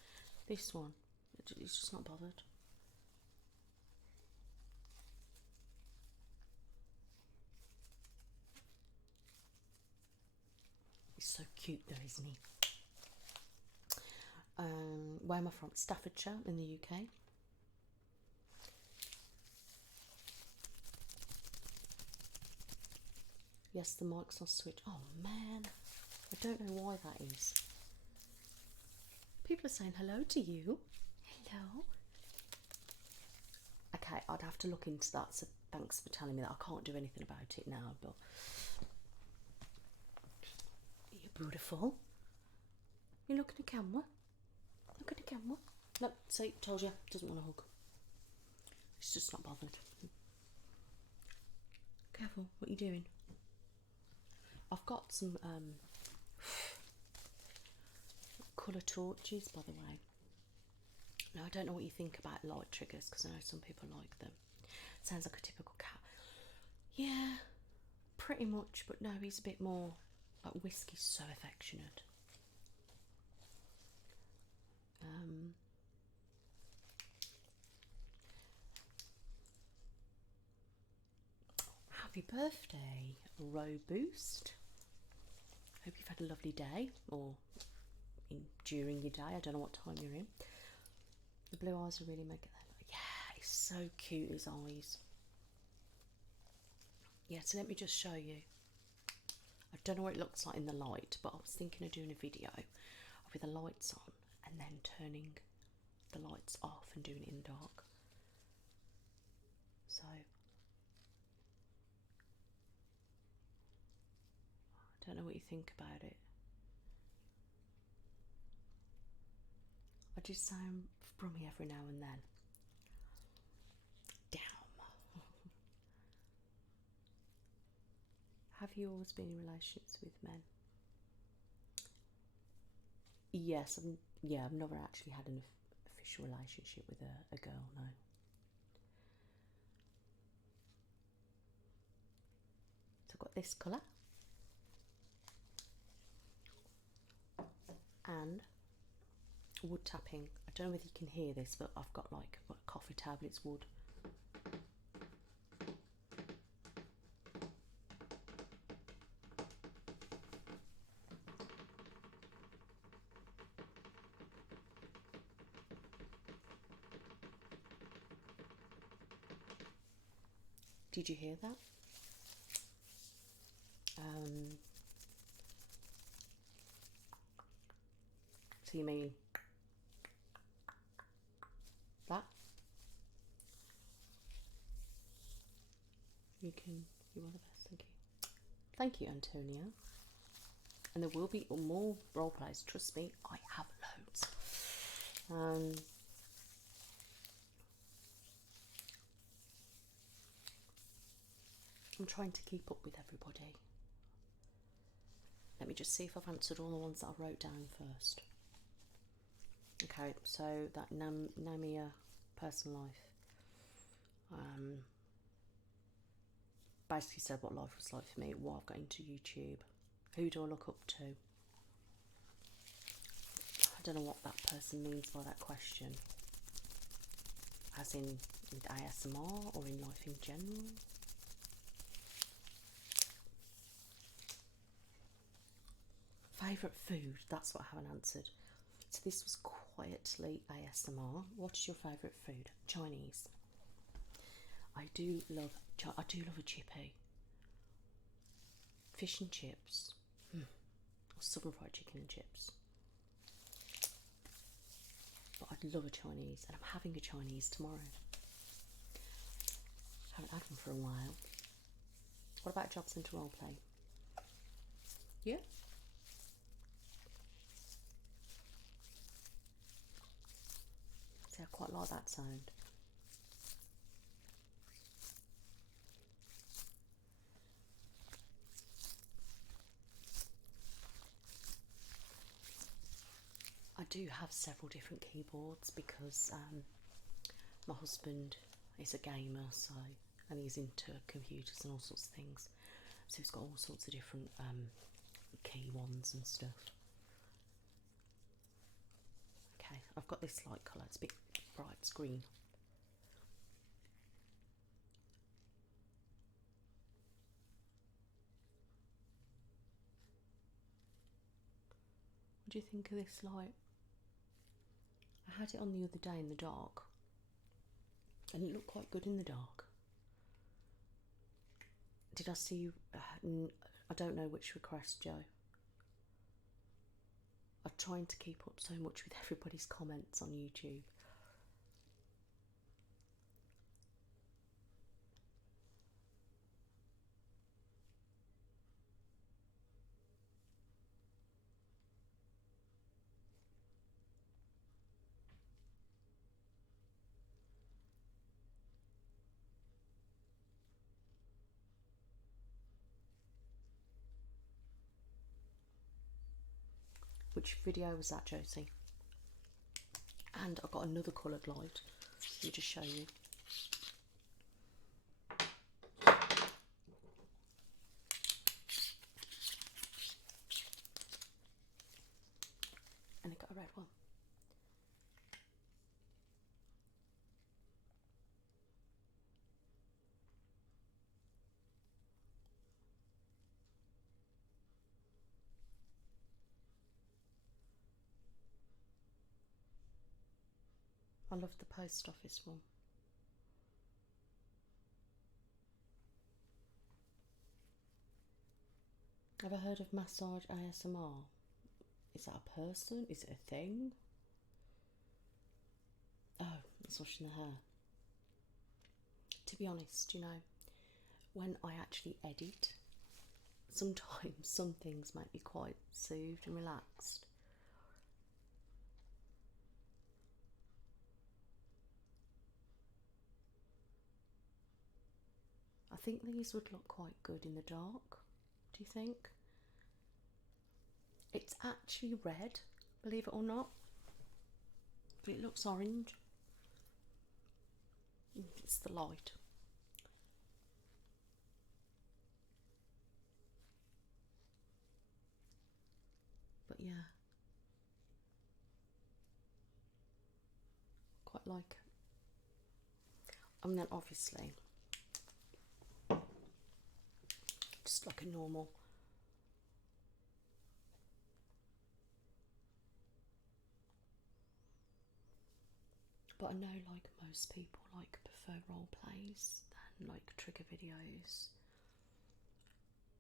This one, he's just not bothered. He's so cute though, isn't he? Where am I from? Staffordshire in the UK. Yes, the mic's not switched. Oh man, I don't know why that is. People are saying hello to you. Hello. Okay, I'd have to look into that, so thanks for telling me that. I can't do anything about it now, but you're beautiful. You look at the camera. Look at the camera. No, see, told you, doesn't want a hug. He's just not bothered. Careful, what are you doing? I've got some colour torches, by the way. Now, I don't know what you think about light triggers, because I know some people like them. Sounds like a typical cat. Yeah, pretty much, but no, he's a bit more, like Whiskey's so affectionate. Happy birthday, Roboost. Hope you've had a lovely day, or during your day. I don't know what time you're in. The blue eyes are really making that. Yeah, it's so cute, his eyes. Yeah, so let me just show you. I don't know what it looks like in the light, but I was thinking of doing a video with the lights on and then turning the lights off and doing it in the dark. So I don't know what you think about it. I just sound brummy every now and then. Damn. Have you always been in relationships with men? Yes, I've never actually had an official relationship with a girl, no. So I've got this colour. And wood tapping. I don't know whether you can hear this, but I've got like a coffee table, it's wood. Did you hear that? So you mean that? You are the best, thank you. Thank you, Antonio. And there will be more role plays, trust me, I have loads. I'm trying to keep up with everybody. Let me just see if I've answered all the ones that I wrote down first. Okay, so that Namia personal life basically said what life was like for me, why I've got into YouTube, who do I look up to. I don't know what that person means by that question, as in with ASMR or in life in general. Favourite food, that's what I haven't answered. So this was quietly ASMR. What is your favourite food? Chinese. I do love a chippy. Fish and chips. Or southern fried chicken and chips. But I'd love a Chinese, and I'm having a Chinese tomorrow. Haven't had one for a while. What about Job Centre Roleplay? Yeah? See, I quite like that sound. I do have several different keyboards because my husband is a gamer, so, and he's into computers and all sorts of things. So he's got all sorts of different key ones and stuff. Okay, I've got this light colour, it's a bit bright, it's green. What do you think of this light? I had it on the other day in the dark, and it looked quite good in the dark. Did I see you? I don't know which request, Joe. I'm trying to keep up so much with everybody's comments on YouTube. Which video was that, Josie? And I've got another coloured light. Let me just show you. And I got a red one. I love the post office one. Ever heard of massage ASMR? Is that a person? Is it a thing? Oh, it's washing the hair. To be honest, you know, when I actually edit, sometimes some things make me quite soothed and relaxed. I think these would look quite good in the dark. Do you think? It's actually red, believe it or not, but it looks orange. It's the light. But yeah, quite like it. And then obviously, just like a normal. But I know like most people like prefer role plays than like trigger videos.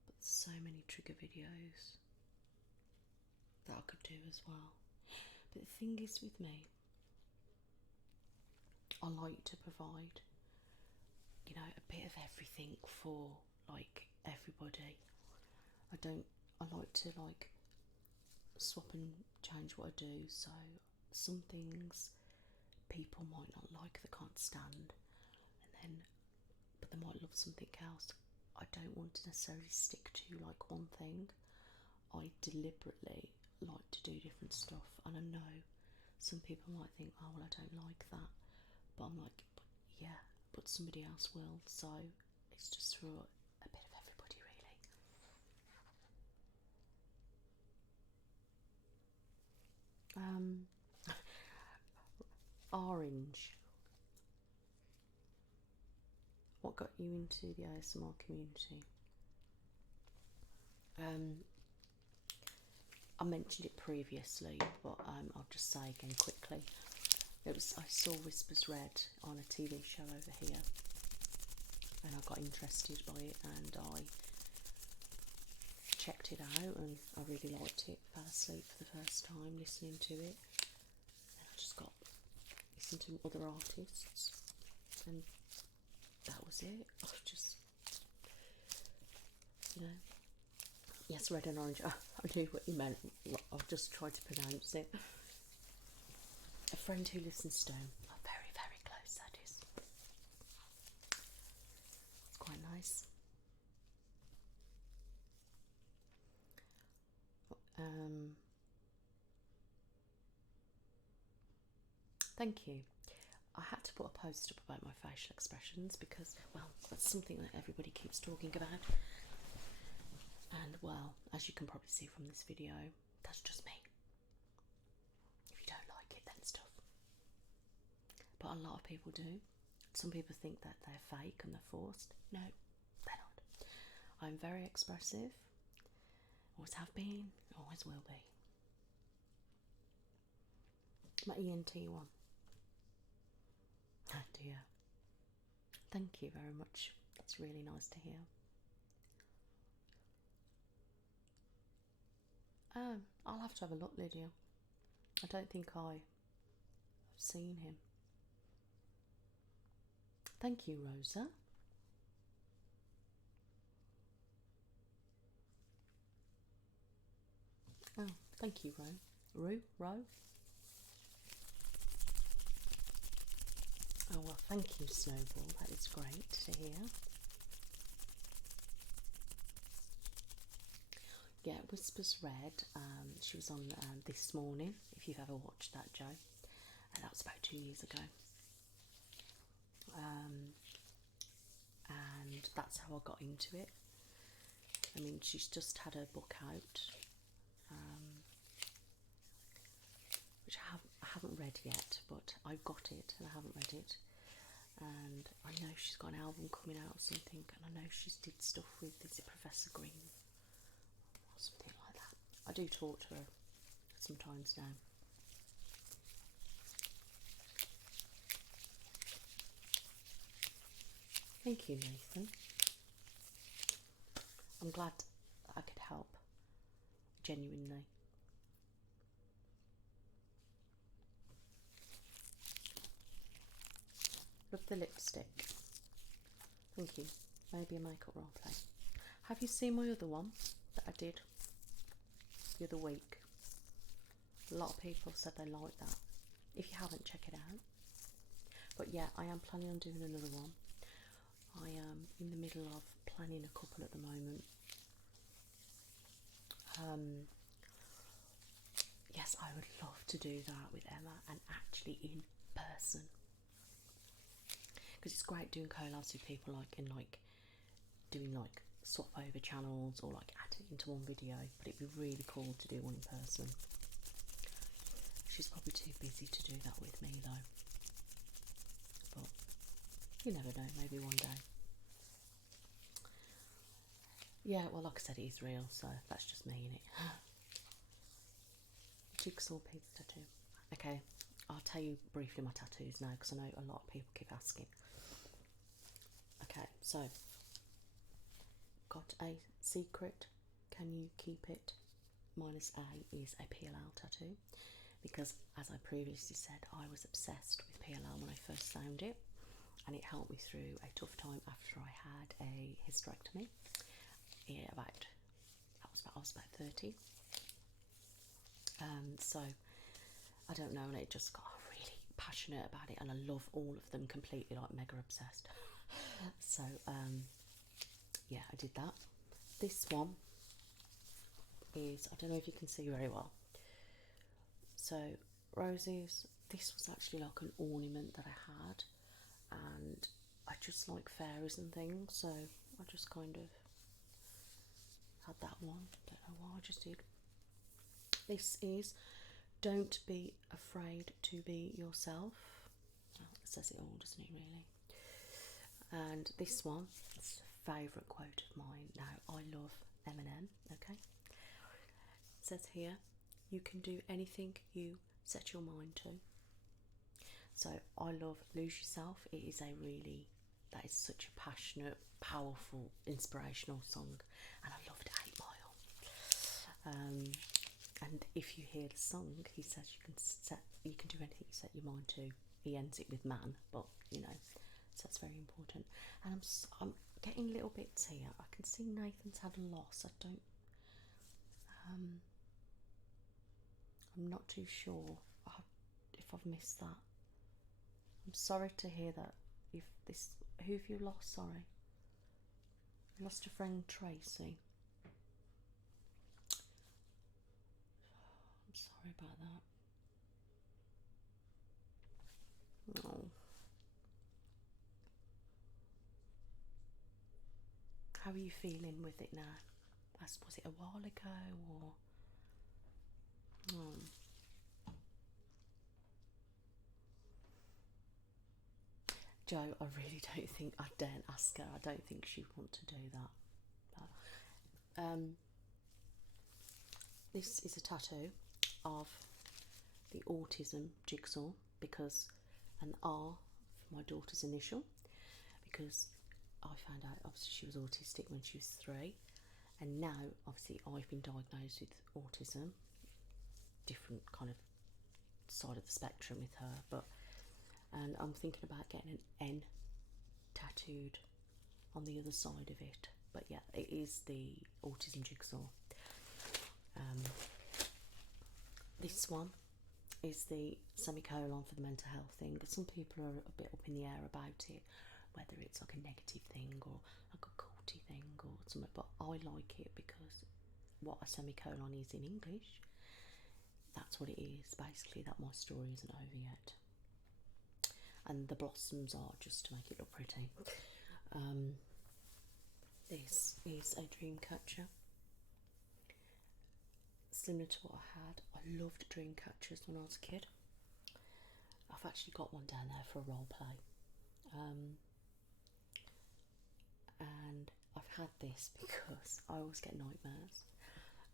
But so many trigger videos that I could do as well. But the thing is with me, I like to provide, you know, a bit of everything for like everybody. I like to like swap and change what I do, so some things people might not like, they can't stand, and then but they might love something else. I don't want to necessarily stick to like one thing. I deliberately like to do different stuff, and I know Some people might think, oh well, I don't like that, but I'm like, but yeah, but somebody else will, so it's just for a bit of everybody, really. Orange. What got you into the ASMR community? I mentioned it previously, but I'll just say again quickly. I saw Whispers Red on a TV show over here, and I got interested by it, and I checked it out, and I really liked it. Fell asleep for the first time listening to it, and I just got listening to other artists, and that was it. I was just, you know. Yes, red and orange. I knew what you meant. I've just tried to pronounce it. A friend who lives in Stone. Oh, very, very close, that is. It's quite nice. Thank you. I had to put a post up about my facial expressions because, well, that's something that everybody keeps talking about. And, well, as you can probably see from this video, that's just me. If you don't like it, then it's tough. But a lot of people do. Some people think that they're fake and they're forced. No, they're not. I'm very expressive. Always have been, always will be. My ENT one. Oh dear. Thank you very much. That's really nice to hear. I'll have to have a look, Lydia. I don't think I've seen him. Thank you, Rosa. Oh, thank you, Ro. Ro? Oh, well, thank you, Snowball. That is great to hear. Yeah, Whispers Red. She was on This Morning, if you've ever watched that, Joe. And that was about 2 years ago. And that's how I got into it. I mean, she's just had her book out, which I haven't read yet, but I've got it and I haven't read it. And I know she's got an album coming out or something, and I know she's did stuff with, is it Professor Green or something like that. I do talk to her sometimes now. Thank you, Nathan. I'm glad that I could help, genuinely. Love the lipstick. Thank you. Maybe a makeup role play. Have you seen my other one that I did the other week? A lot of people said they liked that. If you haven't, check it out. But yeah, I am planning on doing another one. I am in the middle of planning a couple at the moment. Yes, I would love to do that with Emma and actually in person. Because it's great doing collabs with people doing swap over channels or add it into one video, but it'd be really cool to do one in person. She's probably too busy to do that with me though, but you never know, maybe one day. Yeah, well, like I said, it is real, so that's just me, innit? Jigsaw piece tattoo. Okay, I'll tell you briefly my tattoos now because I know a lot of people keep asking. Okay, so got a secret, can you keep it? -A is a PLL tattoo, because as I previously said, I was obsessed with PLL when I first found it, and it helped me through a tough time after I had a hysterectomy. Yeah, I was about 30. So I don't know, and it just got really passionate about it, and I love all of them completely, mega obsessed. So yeah, I did that. This one is, I don't know if you can see very well. So roses. This was actually like an ornament that I had, and I just like fairies and things, so I just kind of had that one. Don't know why, I just did. This is Don't Be Afraid to Be Yourself. Oh, it says it all, doesn't it, really? And this one is a favourite quote of mine. Now, I love Eminem, okay? It says here, you can do anything you set your mind to. So I love Lose Yourself. It is that is such a passionate, powerful, inspirational song, and I loved 8 Mile. And if you hear the song, he says you can do anything you set your mind to. He ends it with man, but so that's very important. And I'm getting little bits here. I can see Nathan's had a loss. I'm not too sure if I've missed that. I'm sorry to hear that. Who have you lost? Sorry, you lost a friend, Tracy. I'm sorry about that. Oh. How are you feeling with it now? Was it a while ago or? Joe, I really don't think I daren't ask her. I don't think she'd want to do that. But, this is a tattoo of the Autism jigsaw, because an R for my daughter's initial, because I found out obviously she was autistic when she was 3, and now obviously I've been diagnosed with autism, different kind of side of the spectrum with her, and I'm thinking about getting an N tattooed on the other side of it. But yeah, it is the autism jigsaw. This one is the semicolon for the mental health thing. Some people are a bit up in the air about it, whether it's like a negative thing or like a culty thing or something, but I like it because what a semicolon is in English, that's what it is basically, that my story isn't over yet. And the blossoms are just to make it look pretty. This is a dream catcher, similar to what I had. I loved dream catchers when I was a kid. I've actually got one down there for a role play, and I've had this because I always get nightmares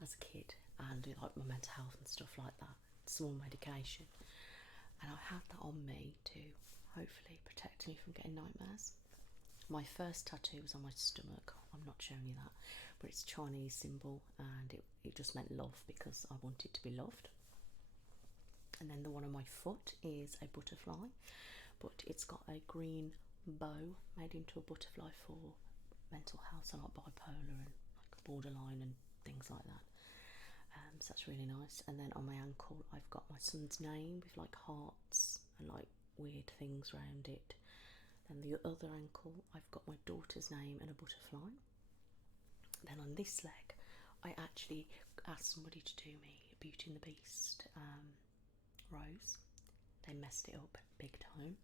as a kid, and like my mental health and stuff like that, small medication, and I had that on me to hopefully protect me from getting nightmares. My first tattoo was on my stomach. I'm not showing you that, but it's a Chinese symbol, and it just meant love, because I wanted to be loved. And then the one on my foot is a butterfly, but it's got a green bow made into a butterfly for mental health, so like bipolar and like borderline and things like that. So that's really nice. And then on my ankle I've got my son's name with like hearts and like weird things around it. Then the other ankle I've got my daughter's name and a butterfly. Then on this leg I actually asked somebody to do me a Beauty and the Beast rose. They messed it up big time.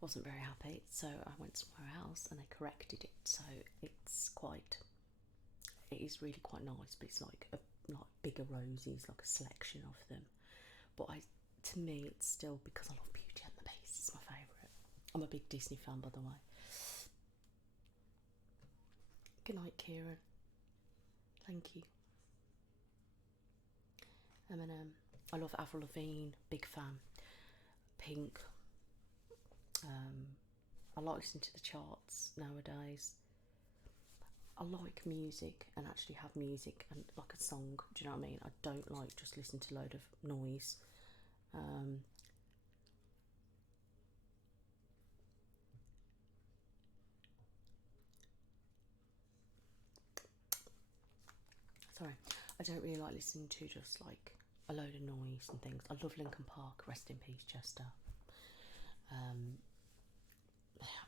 Wasn't very happy, so I went somewhere else and they corrected it, so it is really quite nice, but it's like bigger roses, like a selection of them. But to me it's still, because I love Beauty and the Beast, it's my favourite. I'm a big Disney fan, by the way. Good night, Kieran. Thank you. Eminem. I love Avril Lavigne, big fan. Pink. I like listening to the charts nowadays. I like music and actually have music and like a song, do you know what I mean? I don't like just listen to a load of noise. Sorry, I don't really like listening to just like a load of noise and things. I love Linkin Park, rest in peace Chester.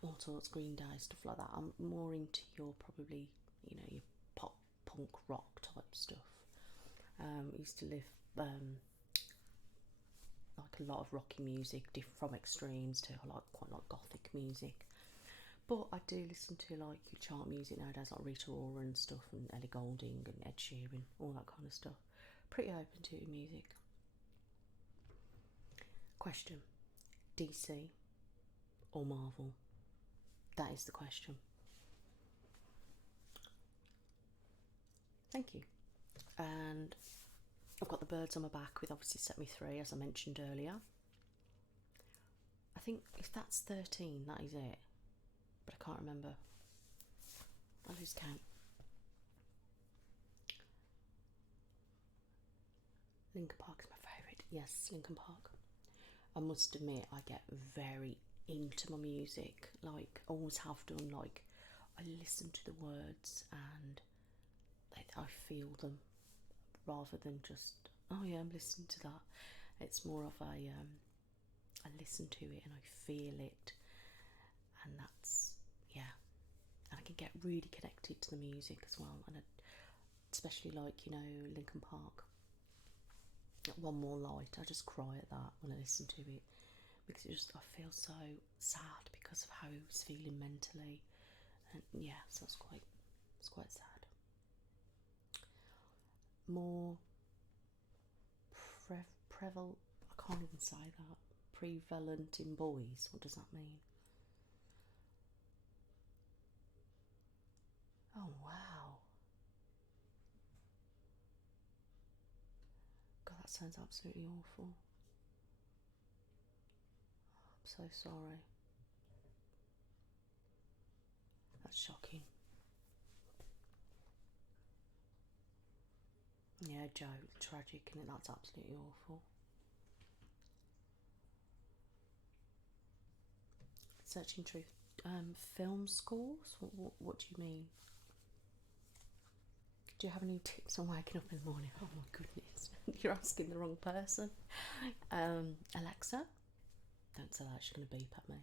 All sorts, Green Day, stuff like that. I'm more into your probably, your pop, punk, rock type stuff. I used to live like a lot of rocky music, from extremes to quite like gothic music. But I do listen to like your chart music nowadays, like Rita Ora and stuff, and Ellie Goulding and Ed Sheeran, all that kind of stuff. Pretty open to music. Question: DC or Marvel? That is the question. Thank you. And I've got the birds on my back with obviously Set Me Free, as I mentioned earlier. I think if that's 13, that is it. But I can't remember. I lose count. Linkin Park is my favourite. Yes, Linkin Park. I must admit, I get very into my music. Like, always have done. Like, I listen to the words and I feel them, rather than just, oh yeah, I'm listening to that. It's more of I listen to it and I feel it, and that's, yeah. And I can get really connected to the music as well, and especially like, you know, Linkin Park, One More Light. I just cry at that when I listen to it, because I feel so sad because of how he was feeling mentally, and yeah, so it's quite sad. More I can't even say that. Prevalent in boys. What does that mean? Oh wow. God, that sounds absolutely awful. I'm so sorry. That's shocking. Yeah, Joe, tragic, and that's absolutely awful. Searching truth. Film scores? What do you mean? Do you have any tips on waking up in the morning? Oh my goodness, you're asking the wrong person. Alexa, don't say that, she's going to beep at me.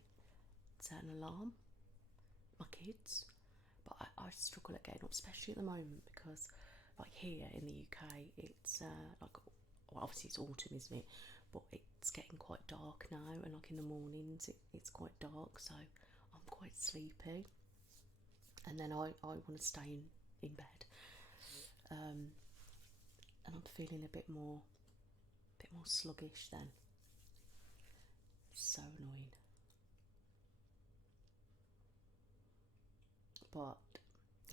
Set an alarm. My kids. But I struggle at getting up, especially at the moment, because like here in the UK, it's like, well, obviously it's autumn, isn't it? But it's getting quite dark now, and like in the mornings it's quite dark, so I'm quite sleepy, and then I want to stay in bed, and I'm feeling a bit more sluggish then. So annoying. But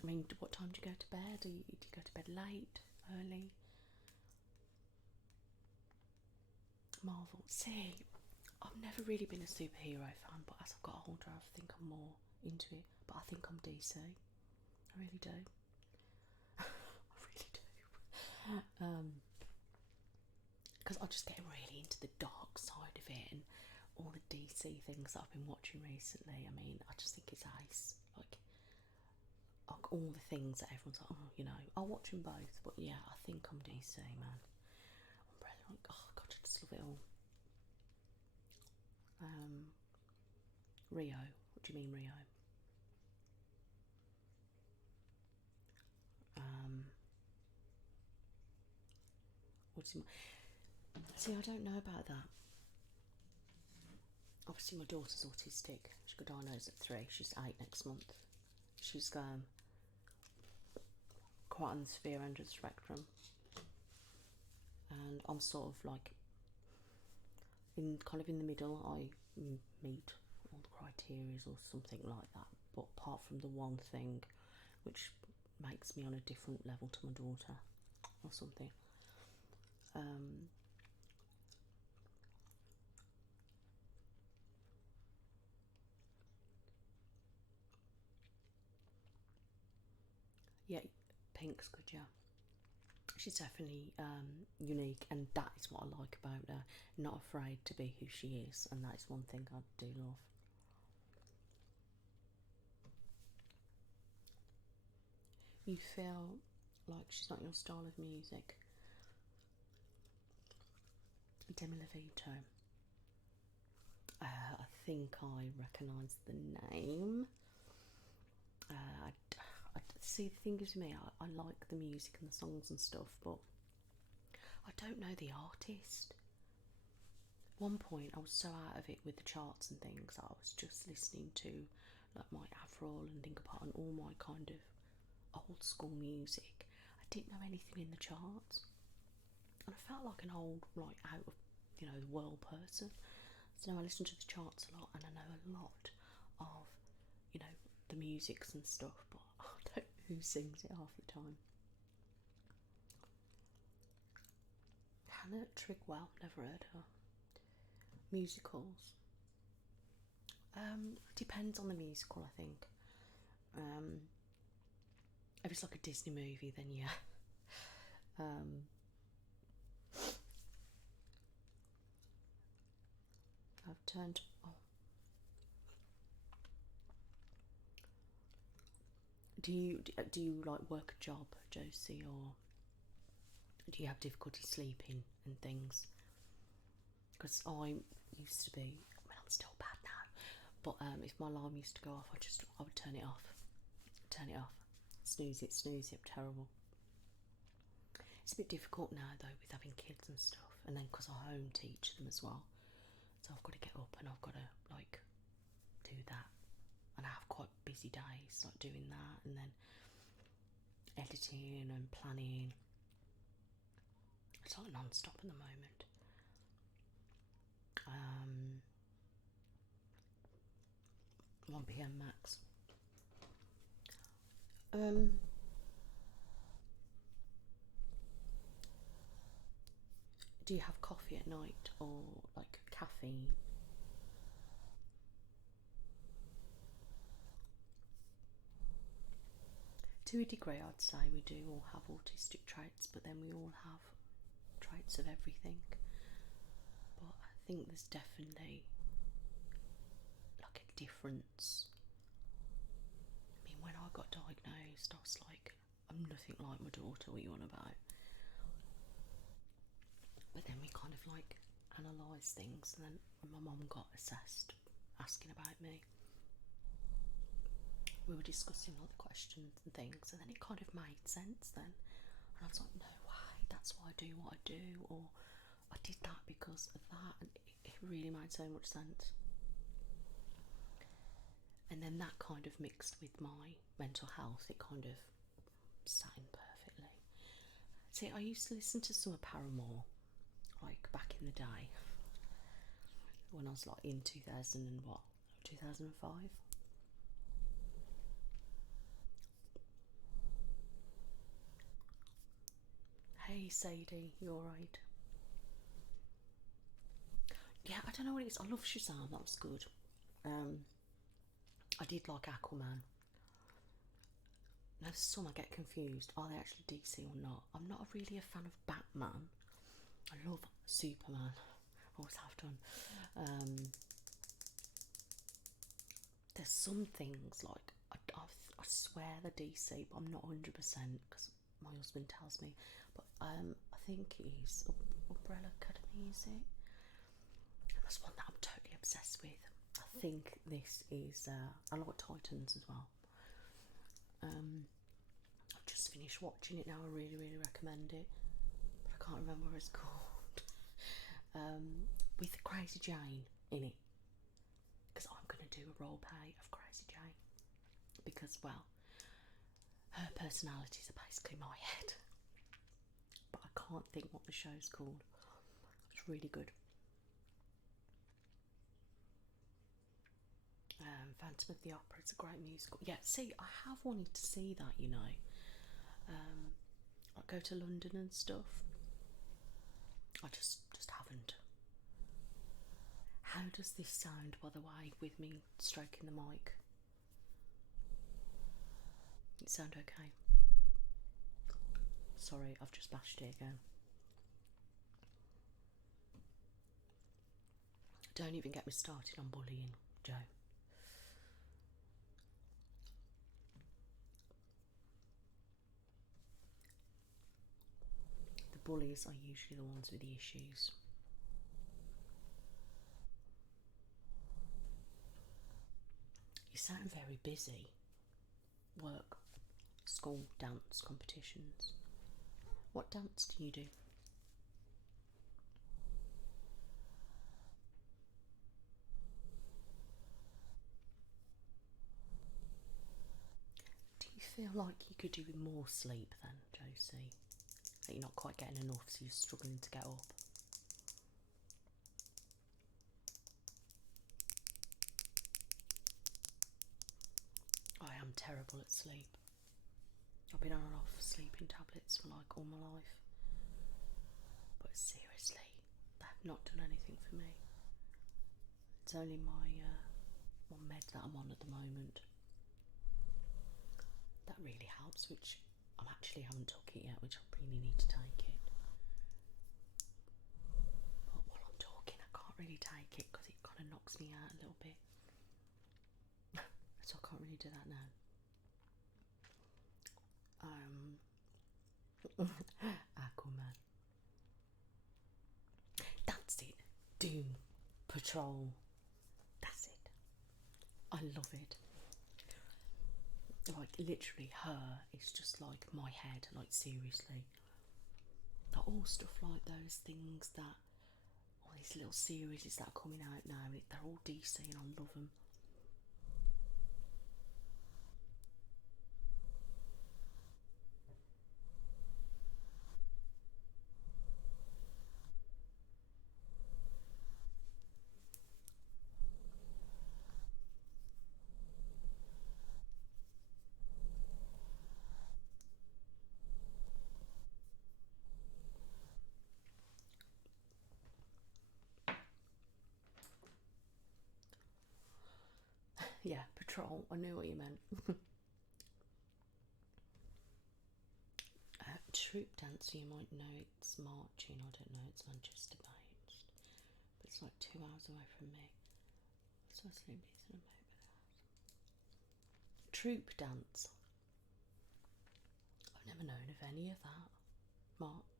I mean, what time do you go to bed? Do you go to bed late, early? Marvel. See, I've never really been a superhero fan, but as I've got older, I think I'm more into it. But I think I'm DC. I really do. I really do. Because I just get really into the dark side of it, and all the DC things that I've been watching recently. I mean, I just think it's ace. Like all the things that everyone's like, oh, you know, I'll watch them both. But yeah, I think I'm DC, man. Umbrella, like, oh god, I just love it all. Rio. What do you mean, Rio? What's in See, I don't know about that. Obviously, my daughter's autistic. She got diagnosed at 3. She's 8 next month. She's quite on the severe end of the spectrum, and I'm sort of like in the middle. I meet all the criteria or something like that, but apart from the one thing which makes me on a different level to my daughter or something. Yeah, Pink's good, yeah. She's definitely unique, and that is what I like about her. Not afraid to be who she is, and that is one thing I do love. You feel like she's not your style of music? Demi Lovato. I think I recognise the name. See, the thing is with me, I like the music and the songs and stuff, but I don't know the artist. one point I was so out of it with the charts and things. I was just listening to like my Avril and Linkin and all my kind of old school music. I didn't know anything in the charts, and I felt like an old, like out of the world person. So now I listen to the charts a lot, and I know a lot of the musics and stuff, but I don't know who sings it half the time. Hannah Trigwell, never heard her. Musicals. Depends on the musical, I think. If it's like a Disney movie, then yeah. I've turned. Oh. Do you like work a job, Josie, or do you have difficulty sleeping and things? Because I used to be. I mean, I'm still bad now, but if my alarm used to go off, I would turn it off. Snooze it. Terrible. It's a bit difficult now though with having kids and stuff, and then because I home teach them as well, so I've got to get up and I've got to like do that, and I have quite busy days like doing that, and then editing and planning. It's like non-stop at the moment. 1 p.m. max. Do you have coffee at night or like caffeine? To a degree, I'd say we do all have autistic traits, but then we all have traits of everything. But I think there's definitely like a difference. I mean, when I got diagnosed, I was like, I'm nothing like my daughter, what are you on about? But then we kind of like analysed things, and then my mum got assessed, asking about me. We were discussing all the questions and things, and then it kind of made sense then. And I was like, no way, that's why I do what I do, or I did that because of that, and it really made so much sense. And then that kind of mixed with my mental health, it kind of sang perfectly. See, I used to listen to some of Paramore, like back in the day, when I was like in 2005. Hey Sadie, you alright? Yeah, I don't know what it is. I love Shazam, that was good. I did like Aquaman. Now some I get confused. Are they actually DC or not? I'm not really a fan of Batman. I love Superman. Always have done. There's some things like I swear they're DC, but I'm not 100% because my husband tells me. But I think it is Umbrella Academy, is it? And that's one that I'm totally obsessed with. I think this is. I like Titans as well. I've just finished watching it now. I really, really recommend it, but I can't remember what it's called. With Crazy Jane in it, because I'm going to do a role play of Crazy Jane, because well, her personalities are basically my head, but I can't think what the show's called. It's really good. Phantom of the Opera, it's a great musical. Yeah, see, I have wanted to see that, like go to London and stuff. I just haven't. How does this sound, by the way, with me stroking the mic? It sound okay? Sorry, I've just bashed it again. Don't even get me started on bullying, Joe. The bullies are usually the ones with the issues. You sound very busy. Work, school, dance, competitions. What dance do you do? feel like you could do with more sleep then, Josie. That you're not quite getting enough, so you're struggling to get up. I am terrible at sleep. I've been on and off sleeping tablets for like all my life. But seriously, they have not done anything for me. It's only my med that I'm on at the moment that really helps, which I actually haven't took it yet, which I really need to take it. But while I'm talking, I can't really take it because it kind of knocks me out a little bit. So I can't really do that now. Aquaman. That's it. Doom Patrol. That's it. I love it. Like, literally, her is just like my head. Like, seriously. Like, all stuff like those things that, all these little series that are coming out now, they're all DC and I love them. Yeah, patrol. I knew what you meant. Troop dancer, you might know it's marching. I don't know, it's Manchester based, but it's like 2 hours away from me. So I sleep decent about that. Troop dance. I've never known of any of that.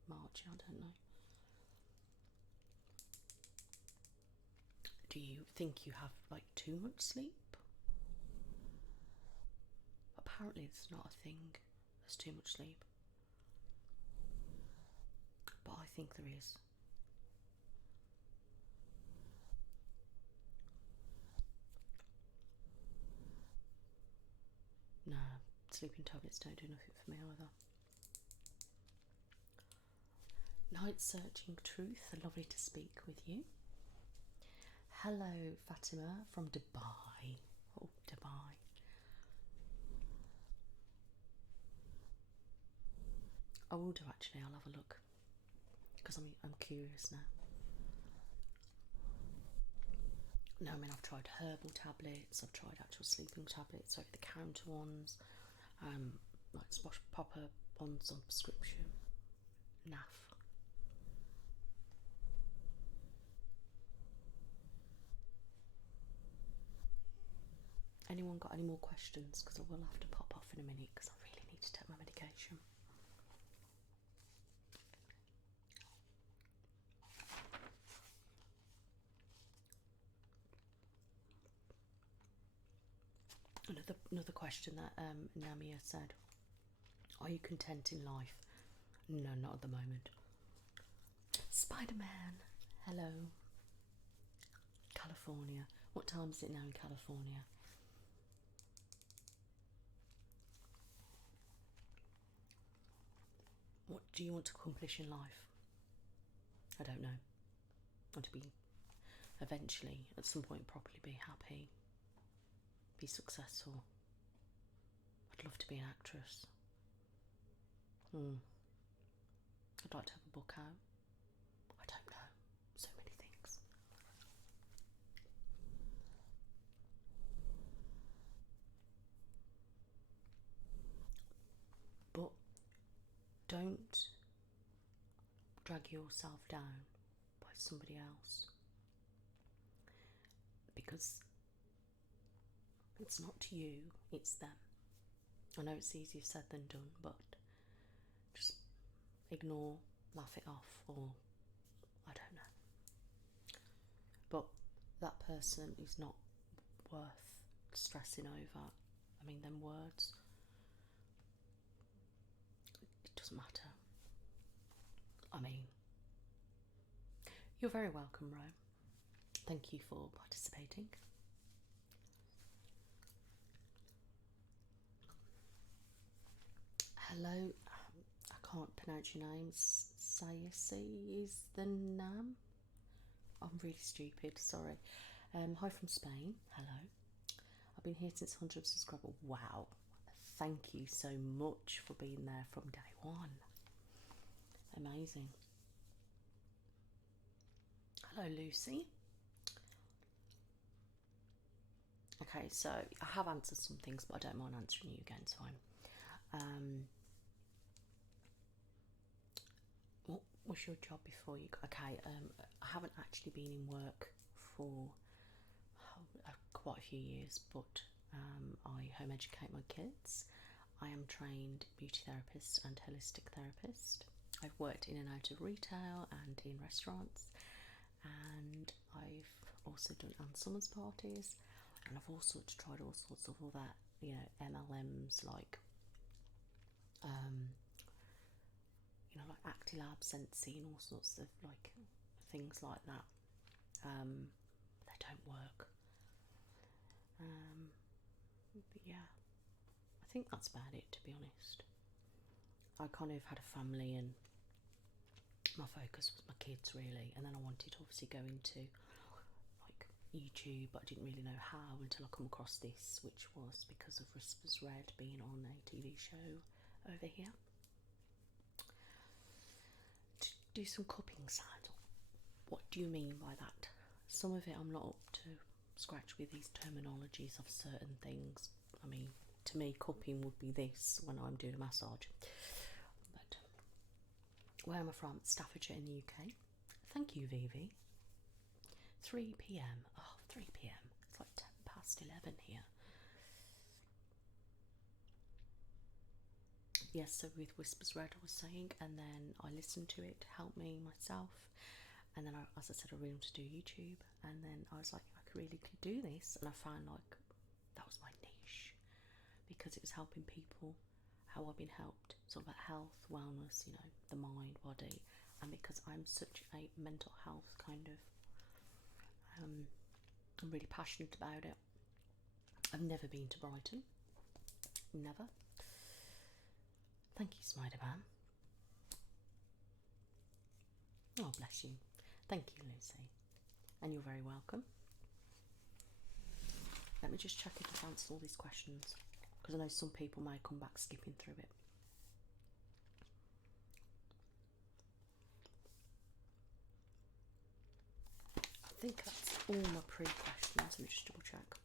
Marching, I don't know. Do you think you have like too much sleep? Apparently it's not a thing. There's too much sleep. But I think there is. No, sleeping tablets don't do nothing for me either. Night Searching Truth, lovely to speak with you. Hello, Fatima from Dubai. Oh, Dubai. I will do actually, I'll have a look. Because I'm curious now. No, I mean, I've tried herbal tablets, I've tried actual sleeping tablets, over the counter ones, like proper ones on prescription. Naff. Anyone got any more questions? Because I will have to pop off in a minute because I really need to take my medication. Another question that Namia said, are you content in life? No, not at the moment. Spider-Man, hello. California. What time is it now in California? What do you want to accomplish in life? I don't know. I want to be, eventually, at some point, probably be happy. Be successful. I'd love to be an actress. I'd like to have a book out. I don't know. So many things. But don't drag yourself down by somebody else, because it's not you, it's them. I know it's easier said than done, but just ignore, laugh it off, or I don't know. But that person is not worth stressing over. I mean, them words, it doesn't matter. I mean, you're very welcome, Ro. Thank you for participating. can't pronounce your name. Sayasi is the name. I'm really stupid, sorry. Hi from Spain. Hello. I've been here since 100 subscribers. Wow. Thank you so much for being there from day one. Amazing. Hello, Lucy. Okay, so I have answered some things, but I don't mind answering you again, it's fine. What was your job before you got... Okay, I haven't actually been in work for quite a few years, but I home educate my kids. I am trained beauty therapist and holistic therapist. I've worked in and out of retail and in restaurants, and I've also done Ann Summers parties, and I've also tried all sorts of other, you know, MLMs like you know, like Actilab, Sensi, and all sorts of like things like that. They don't work. But yeah, I think that's about it, to be honest. I kind of had a family and my focus was my kids really, and then I wanted to obviously go into like YouTube, but I didn't really know how until I come across this, which was because of Whispers Red being on a TV show over here. To do some cupping sounds. What do you mean by that? Some of it I'm not up to scratch with, these terminologies of certain things. I mean, to me, cupping would be this when I'm doing a massage. But where am I from? Staffordshire in the UK. Thank you, Vivi. 3 p.m. Oh, 3 p.m. It's like 10 past 11 here. Yes, so with Whispers Red I was saying, and then I listened to it to help me myself, and then as I said, I really wanted to do YouTube, and then I was like, I could really do this, and I found like that was my niche, because it was helping people how I've been helped, sort of about health, wellness, you know, the mind, body, and because I'm such a mental health kind of, I'm really passionate about it. I've never been to Brighton, never. Thank you, Spider-Man. Oh, bless you. Thank you, Lucy. And you're very welcome. Let me just check if I've answered all these questions, because I know some people may come back skipping through it. I think that's all my pre-questions. Let me just double check.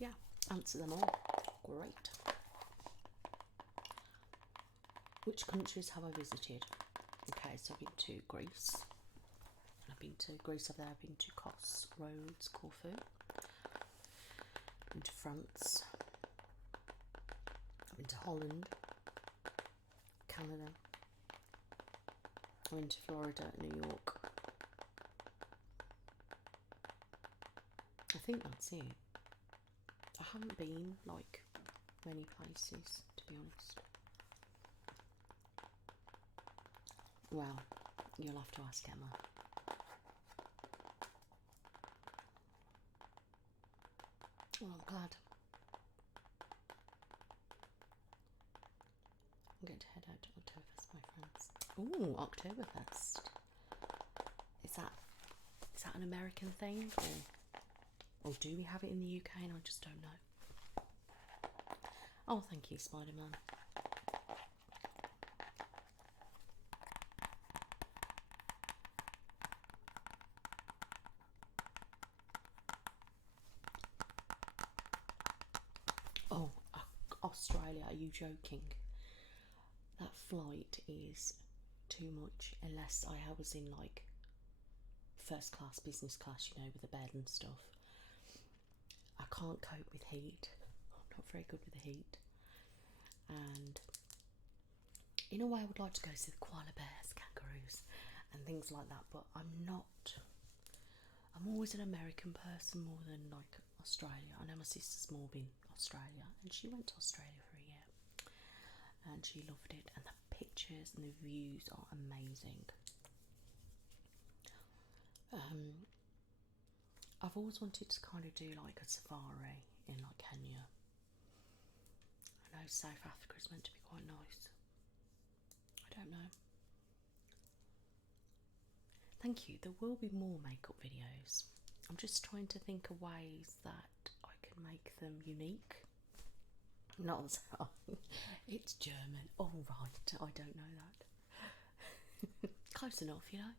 Yeah, answer them all. Great. Which countries have I visited? Okay, so I've been to Greece. I've been to Greece over there. I've been to Kos, Rhodes, Corfu. I've been to France. I've been to Holland, Canada. I've been to Florida, New York. I think that's it. I haven't been like many places, to be honest. Well, you'll have to ask Emma. Well, I'm glad. I'm going to head out to Oktoberfest, my friends. Ooh, Oktoberfest. Is that an American thing, or do we have it in the UK and I just don't know? Oh, thank you, Spider-Man. Oh, Australia, are you joking? That flight is too much, unless I was in like first class, business class, you know, with a bed and stuff. I can't cope with heat. I'm not very good with the heat. And in a way I would like to go see the koala bears, kangaroos and things like that, but I'm always an American person more than like Australia. I know my sister's more been Australia, and she went to Australia for a year and she loved it, and the pictures and the views are amazing. I've always wanted to kind of do like a safari in like Kenya. I know South Africa is meant to be quite nice. I don't know. Thank you. There will be more makeup videos. I'm just trying to think of ways that I can make them unique. Not so. It's German. All right. I don't know that. Close enough, you know.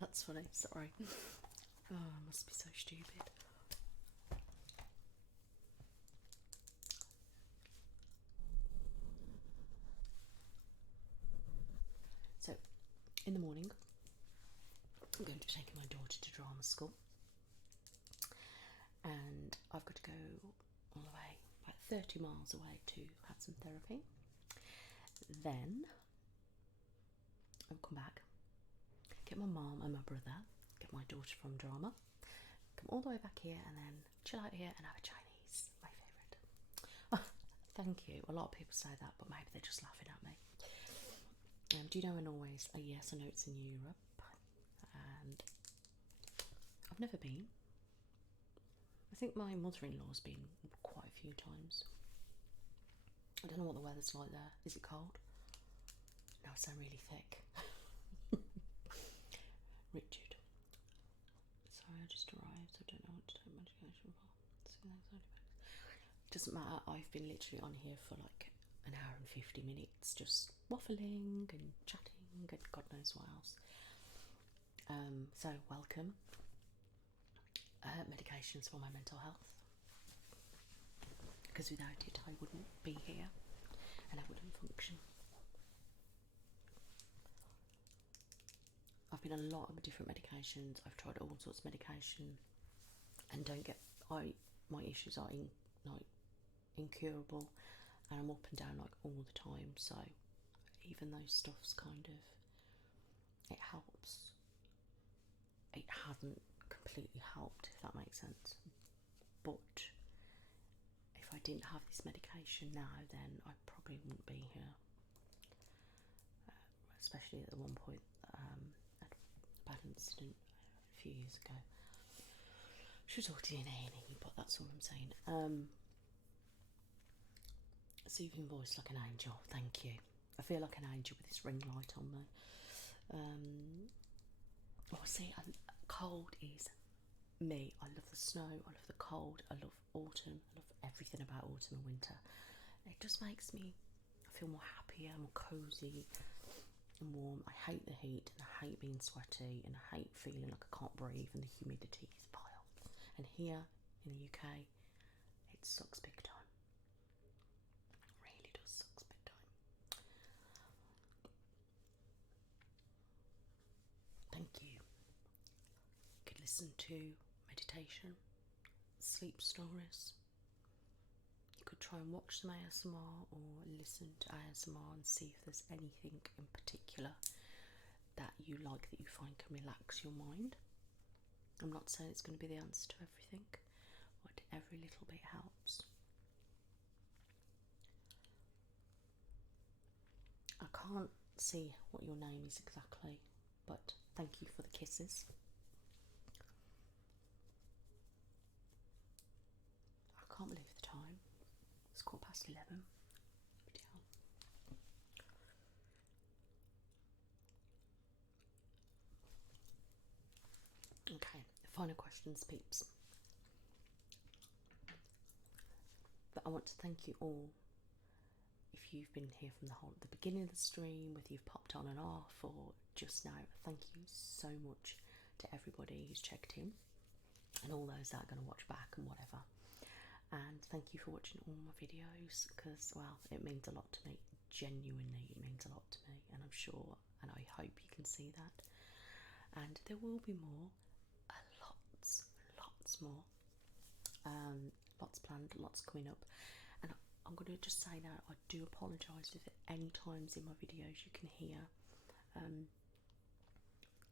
That's funny. Sorry. Oh, I must be so stupid. So, in the morning, I'm going to be taking my daughter to drama school, and I've got to go all the way, about 30 miles away, to have some therapy. Then I'll come back, get my mum and my brother, get my daughter from drama, come all the way back here, and then chill out here and have a Chinese, my favourite. Thank you. A lot of people say that, but maybe they're just laughing at me. Do you know where Norway is? Oh, yes, I know it's in Europe, and I've never been. I think my mother-in-law's been quite a few times. I don't know what the weather's like there. Is it cold? No, I sound really thick. Richard. Sorry, I just arrived. I don't know what to take medication for. Doesn't matter. I've been literally on here for like an hour and 50 minutes just waffling and chatting and God knows what else. So welcome. Medications for my mental health, because without it I wouldn't be here and I wouldn't function. I've been on a lot of different medications. I've tried all sorts of medication and my issues are incurable, and I'm up and down like all the time, so even though stuff's kind of, it helps, it hasn't completely helped, if that makes sense. But if I didn't have this medication now, then I probably wouldn't be here. Especially at the one point, I had a bad incident a few years ago. She was already in A&E, but that's all I'm saying. Soothing voice like an angel, thank you. I feel like an angel with this ring light on me. Cold is me. I love the snow, I love the cold, I love autumn, I love everything about autumn and winter. It just makes me feel more happier, more cosy and warm. I hate the heat, and I hate being sweaty, and I hate feeling like I can't breathe, and the humidity is vile. And here in the UK, it sucks big time. It really does suck big time. Thank you. You could listen to meditation, sleep stories. You could try and watch some ASMR or listen to ASMR and see if there's anything in particular that you like, that you find can relax your mind. I'm not saying it's going to be the answer to everything, but every little bit helps. I can't see what your name is exactly, but thank you for the kisses. I can't believe the time. It's 11:15. Okay, final questions, peeps. But I want to thank you all. If you've been here from the beginning of the stream, whether you've popped on and off or just now, thank you so much to everybody who's checked in, and all those that are going to watch back and whatever. And thank you for watching all my videos, because, well, it means a lot to me. Genuinely, it means a lot to me, and I'm sure, and I hope you can see that. And there will be more, lots more. Lots planned, lots coming up. And I'm going to just say now, I do apologise if at any times in my videos you can hear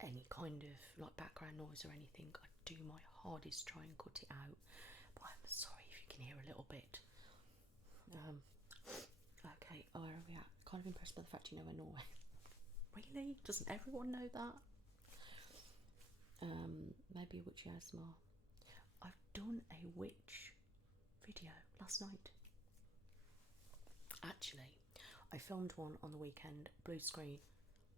any kind of like background noise or anything. I do my hardest to try and cut it out, but I'm sorry if you can hear a little bit. Okay, where are we at? Kind of impressed by the fact you know where Norway. Really? Doesn't everyone know that? Maybe a witchy ASMR. I've done a witch video last night. Actually, I filmed one on the weekend, blue screen.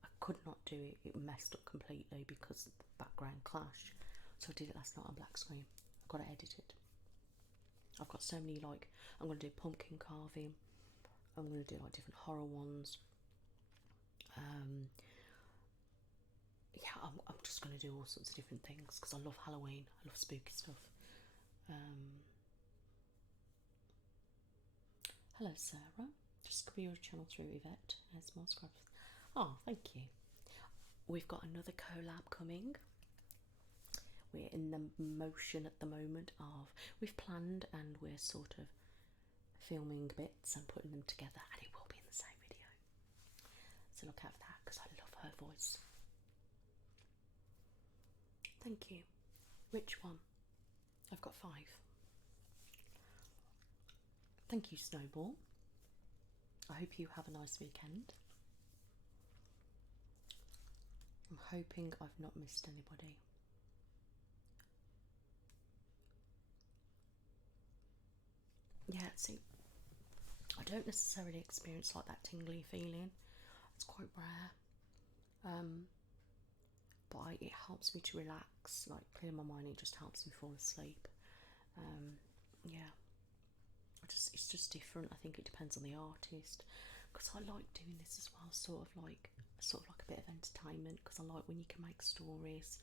I could not do it, it messed up completely because of the background clash. So I did it last night on black screen. I've got to edit it. I've got so many, like, I'm going to do pumpkin carving, I'm going to do like different horror ones. Yeah, I'm just going to do all sorts of different things because I love Halloween, I love spooky stuff. Hello Sarah, discover your channel through Yvette as more scrubs. Oh, thank you. We've got another collab coming. We're in the motion at the moment of, we've planned and we're sort of filming bits and putting them together, and it will be in the same video. So look out for that because I love her voice. Thank you. Which one? I've got 5. Thank you, Snowball. I hope you have a nice weekend. I'm hoping I've not missed anybody. Yeah, see, I don't necessarily experience like that tingly feeling. It's quite rare. But it helps me to relax, like clear my mind. It just helps me fall asleep. Yeah, it's just different. I think it depends on the artist, because I like doing this as well, sort of like a bit of entertainment, because I like when you can make stories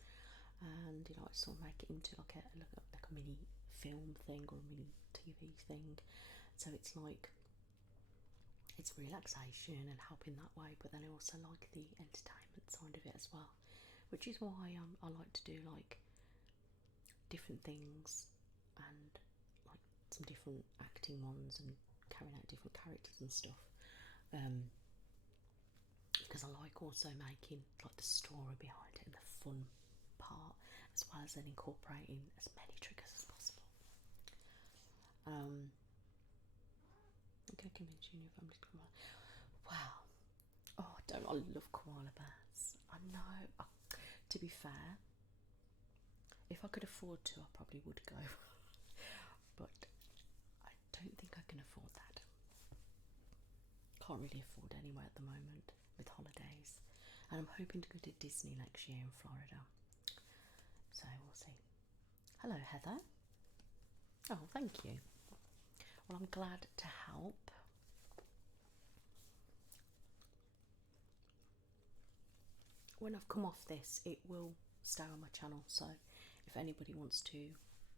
and, you know, sort of make it into like a mini film thing or a mini TV thing. So it's like, it's relaxation and helping that way, but then I also like the entertainment side of it as well, which is why I like to do like different things and like some different acting ones and carrying out different characters and stuff, because I like also making like the story behind it and the fun part, as well as then incorporating as many triggers as possible. I'm going to convince you and your family to come on. Wow. Oh, don't I love koala bears? I know. To be fair, if I could afford to, I probably would go. But I don't think I can afford that. Can't really afford anywhere at the moment with holidays. And I'm hoping to go to Disney next year in Florida. So we'll see. Hello, Heather. Oh, thank you. Well, I'm glad to help. When I've come off this, it will stay on my channel, so if anybody wants to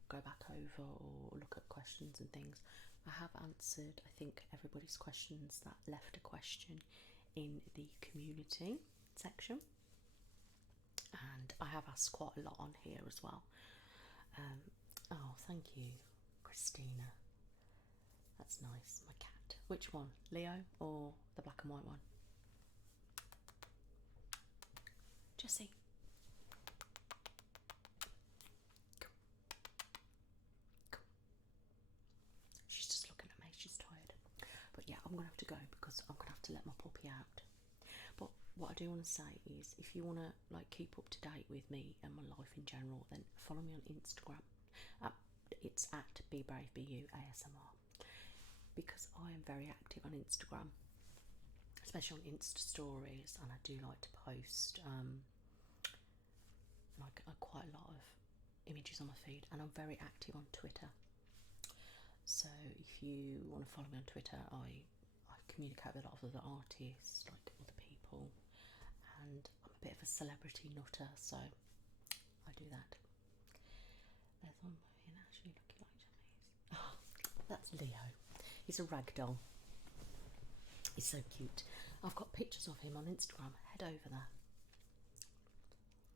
go back over or look at questions and things, I have answered, I think, everybody's questions that left a question in the community section, and I have asked quite a lot on here as well. Oh, thank you, Christina. That's nice. My cat. Which one? Leo or the black and white one? Jessie. Come. Come. She's just looking at me. She's tired. But yeah, I'm going to have to go because I'm going to have to let my puppy out. But what I do want to say is, if you want to like keep up to date with me and my life in general, then follow me on Instagram. It's at BeBraveBuASMR, because I am very active on Instagram, especially on Insta stories, and I do like to post like quite a lot of images on my feed, and I'm very active on Twitter. So if you want to follow me on Twitter, I communicate with a lot of other artists, like other people, and I'm a bit of a celebrity nutter, so I do that. There's one movie actually looking like Japanese. Oh, that's Leo. He's a ragdoll. He's so cute. I've got pictures of him on Instagram. Head over there.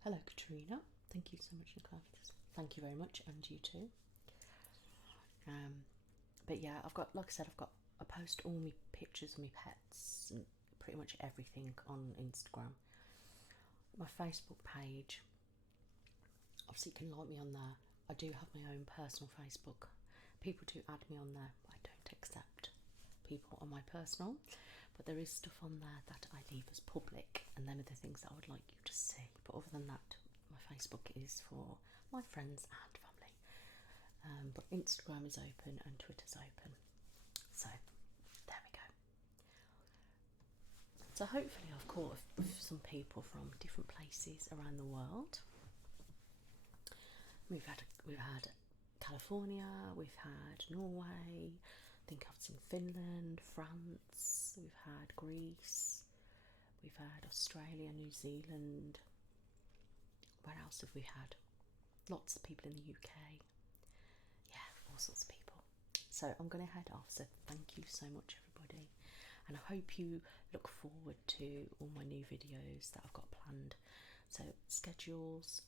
Hello, Katrina. Thank you so much, Nicole. Thank you very much, and you too. But yeah, I've got, like I said, I post all my pictures of my pets and pretty much everything on Instagram. My Facebook page, obviously you can like me on there. I do have my own personal Facebook. People do add me on there, but I don't accept. people on my personal, but there is stuff on there that I leave as public, and them are the things that I would like you to see. But other than that, my Facebook is for my friends and family. But Instagram is open and Twitter's open. So there we go. So hopefully I've caught some people from different places around the world. We've had California, we've had Norway, I think I've seen Finland, France, we've had Greece, we've had Australia, New Zealand. Where else have we had? Lots of people in the UK. Yeah, all sorts of people. So I'm going to head off, so thank you so much everybody, and I hope you look forward to all my new videos that I've got planned. So schedules,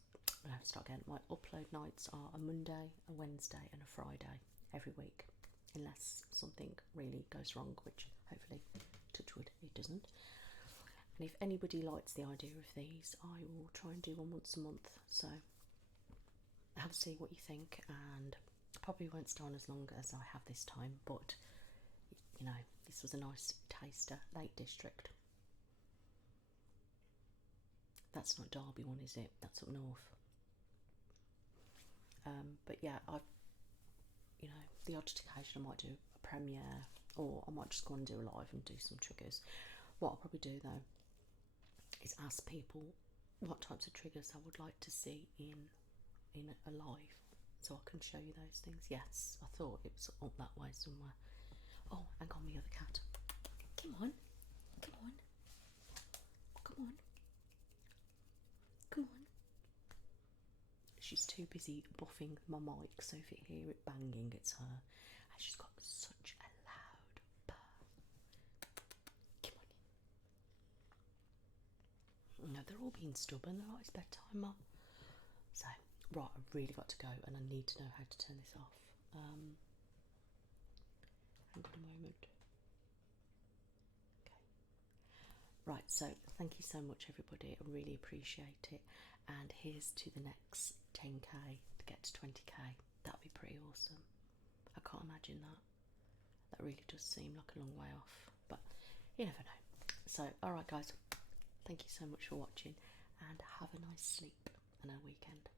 start again. My upload nights are a Monday, a Wednesday and a Friday every week, unless something really goes wrong, which hopefully, touch wood, it doesn't. And if anybody likes the idea of these, I will try and do one once a month. So have a see what you think, and I probably won't stay on as long as I have this time, but you know, this was a nice taster. Lake District. That's not Derby one, is it? That's up north. But yeah, you know, the odd occasion I might do a premiere, or I might just go and do a live and do some triggers. What I'll probably do though is ask people what types of triggers I would like to see in a live, so I can show you those things. Yes, I thought it was up that way somewhere. Oh, hang on, the other cat. Come on, come on, come on, come on. She's too busy buffing my mic, so if you hear it banging, it's her. And she's got such a loud purr. Come on. No, they're all being stubborn. They're like, it's bedtime, Mum. So, right, I've really got to go, and I need to know how to turn this off. Hang on a moment. Okay. Right, so thank you so much, everybody. I really appreciate it. And here's to the next 10k to get to 20k. That'd be pretty awesome. I can't imagine that. That really does seem like a long way off, but you never know. So, alright guys, thank you so much for watching, and have a nice sleep and a weekend.